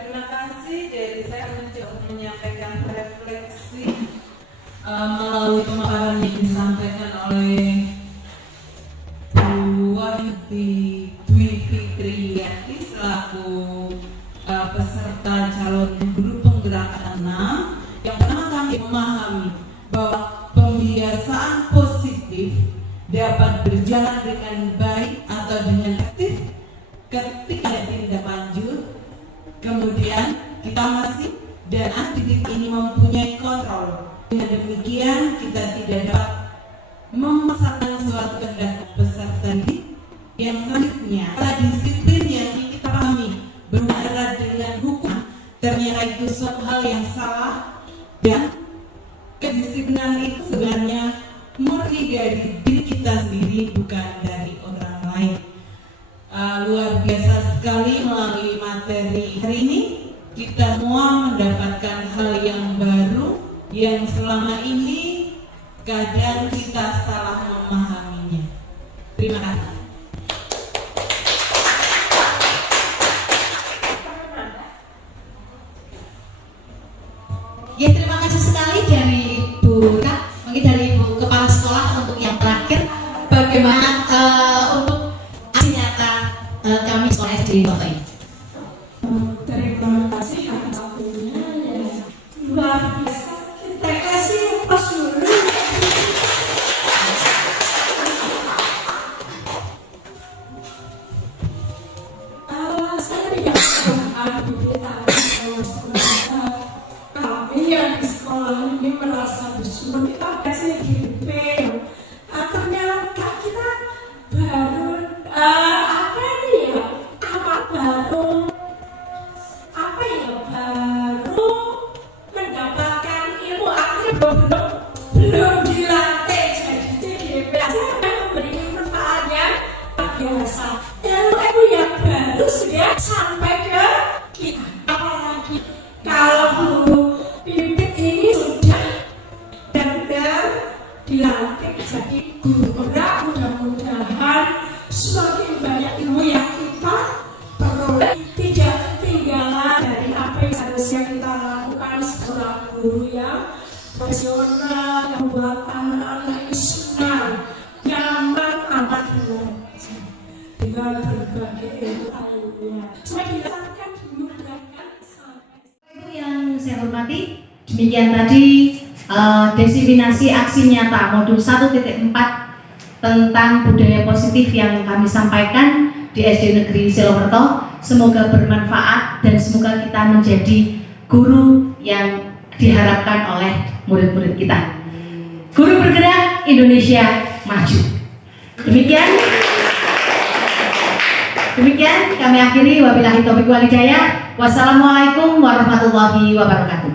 Terima kasih. Dari saya mencoba menyampaikan refleksi melalui pemaparan semakin memahami bahwa pembiasaan positif dapat berjalan dengan baik atau dengan aktif ketika ada tindak lanjut. Kemudian kita masih dan aktivitas ini mempunyai kontrol. Dengan demikian kita tidak dapat memaksakan suatu kehendak peserta didik. Yang selanjutnya adalah disiplin yang kita pahami berhubungan dengan hukum. Ternyata itu suatu hal yang salah, dan kedisiplinan itu sebenarnya murni dari diri kita sendiri, bukan dari orang lain. Luar biasa sekali melalui materi hari ini kita semua mendapatkan hal yang baru yang selama ini kadang kita salah memahaminya. Terima kasih. Ya, terima kasih sekali dari Ibu Rika, mungkin dari Ibu Kepala Sekolah untuk yang terakhir, bagaimana untuk aksi nyata kami sekolah SD Kota ini. Terima kasih atas waktunya ya. Luar biasa. Kita kasih pas dulu. Saya tidak kami yang di sekolah ini merasa bersyukur kita kasih GP. Ternyata kita baru apa ini ya? Baru mendapatkan ilmu akhirnya belum dilatih jadi GP aja memberikan manfaat yang biasa. Ilmu yang baru sudah sampai ke kita. Apalagi kalau guru pimpin ini sudah benar-benar dilatih jadi guru berat, mudah-mudahan semakin banyak ilmu yang kita peroleh, tidak ketinggalan dari apa yang harusnya kita lakukan sebagai guru yang profesional, yang buat anak-anak ini senang, nyaman, aman belajar dengan berbagai ilmu lainnya. Semakin dilakukan, dimudahkan sampai. Ibu yang saya hormati, demikian tadi diseminasi aksi nyata modul 1.4 tentang budaya positif yang kami sampaikan di SD Negeri Silowerto. Semoga bermanfaat dan semoga kita menjadi guru yang diharapkan oleh murid-murid kita. Guru bergerak, Indonesia maju. Demikian kami akhiri, wabillahi taufiq wal hidayah. Wassalamualaikum warahmatullahi wabarakatuh.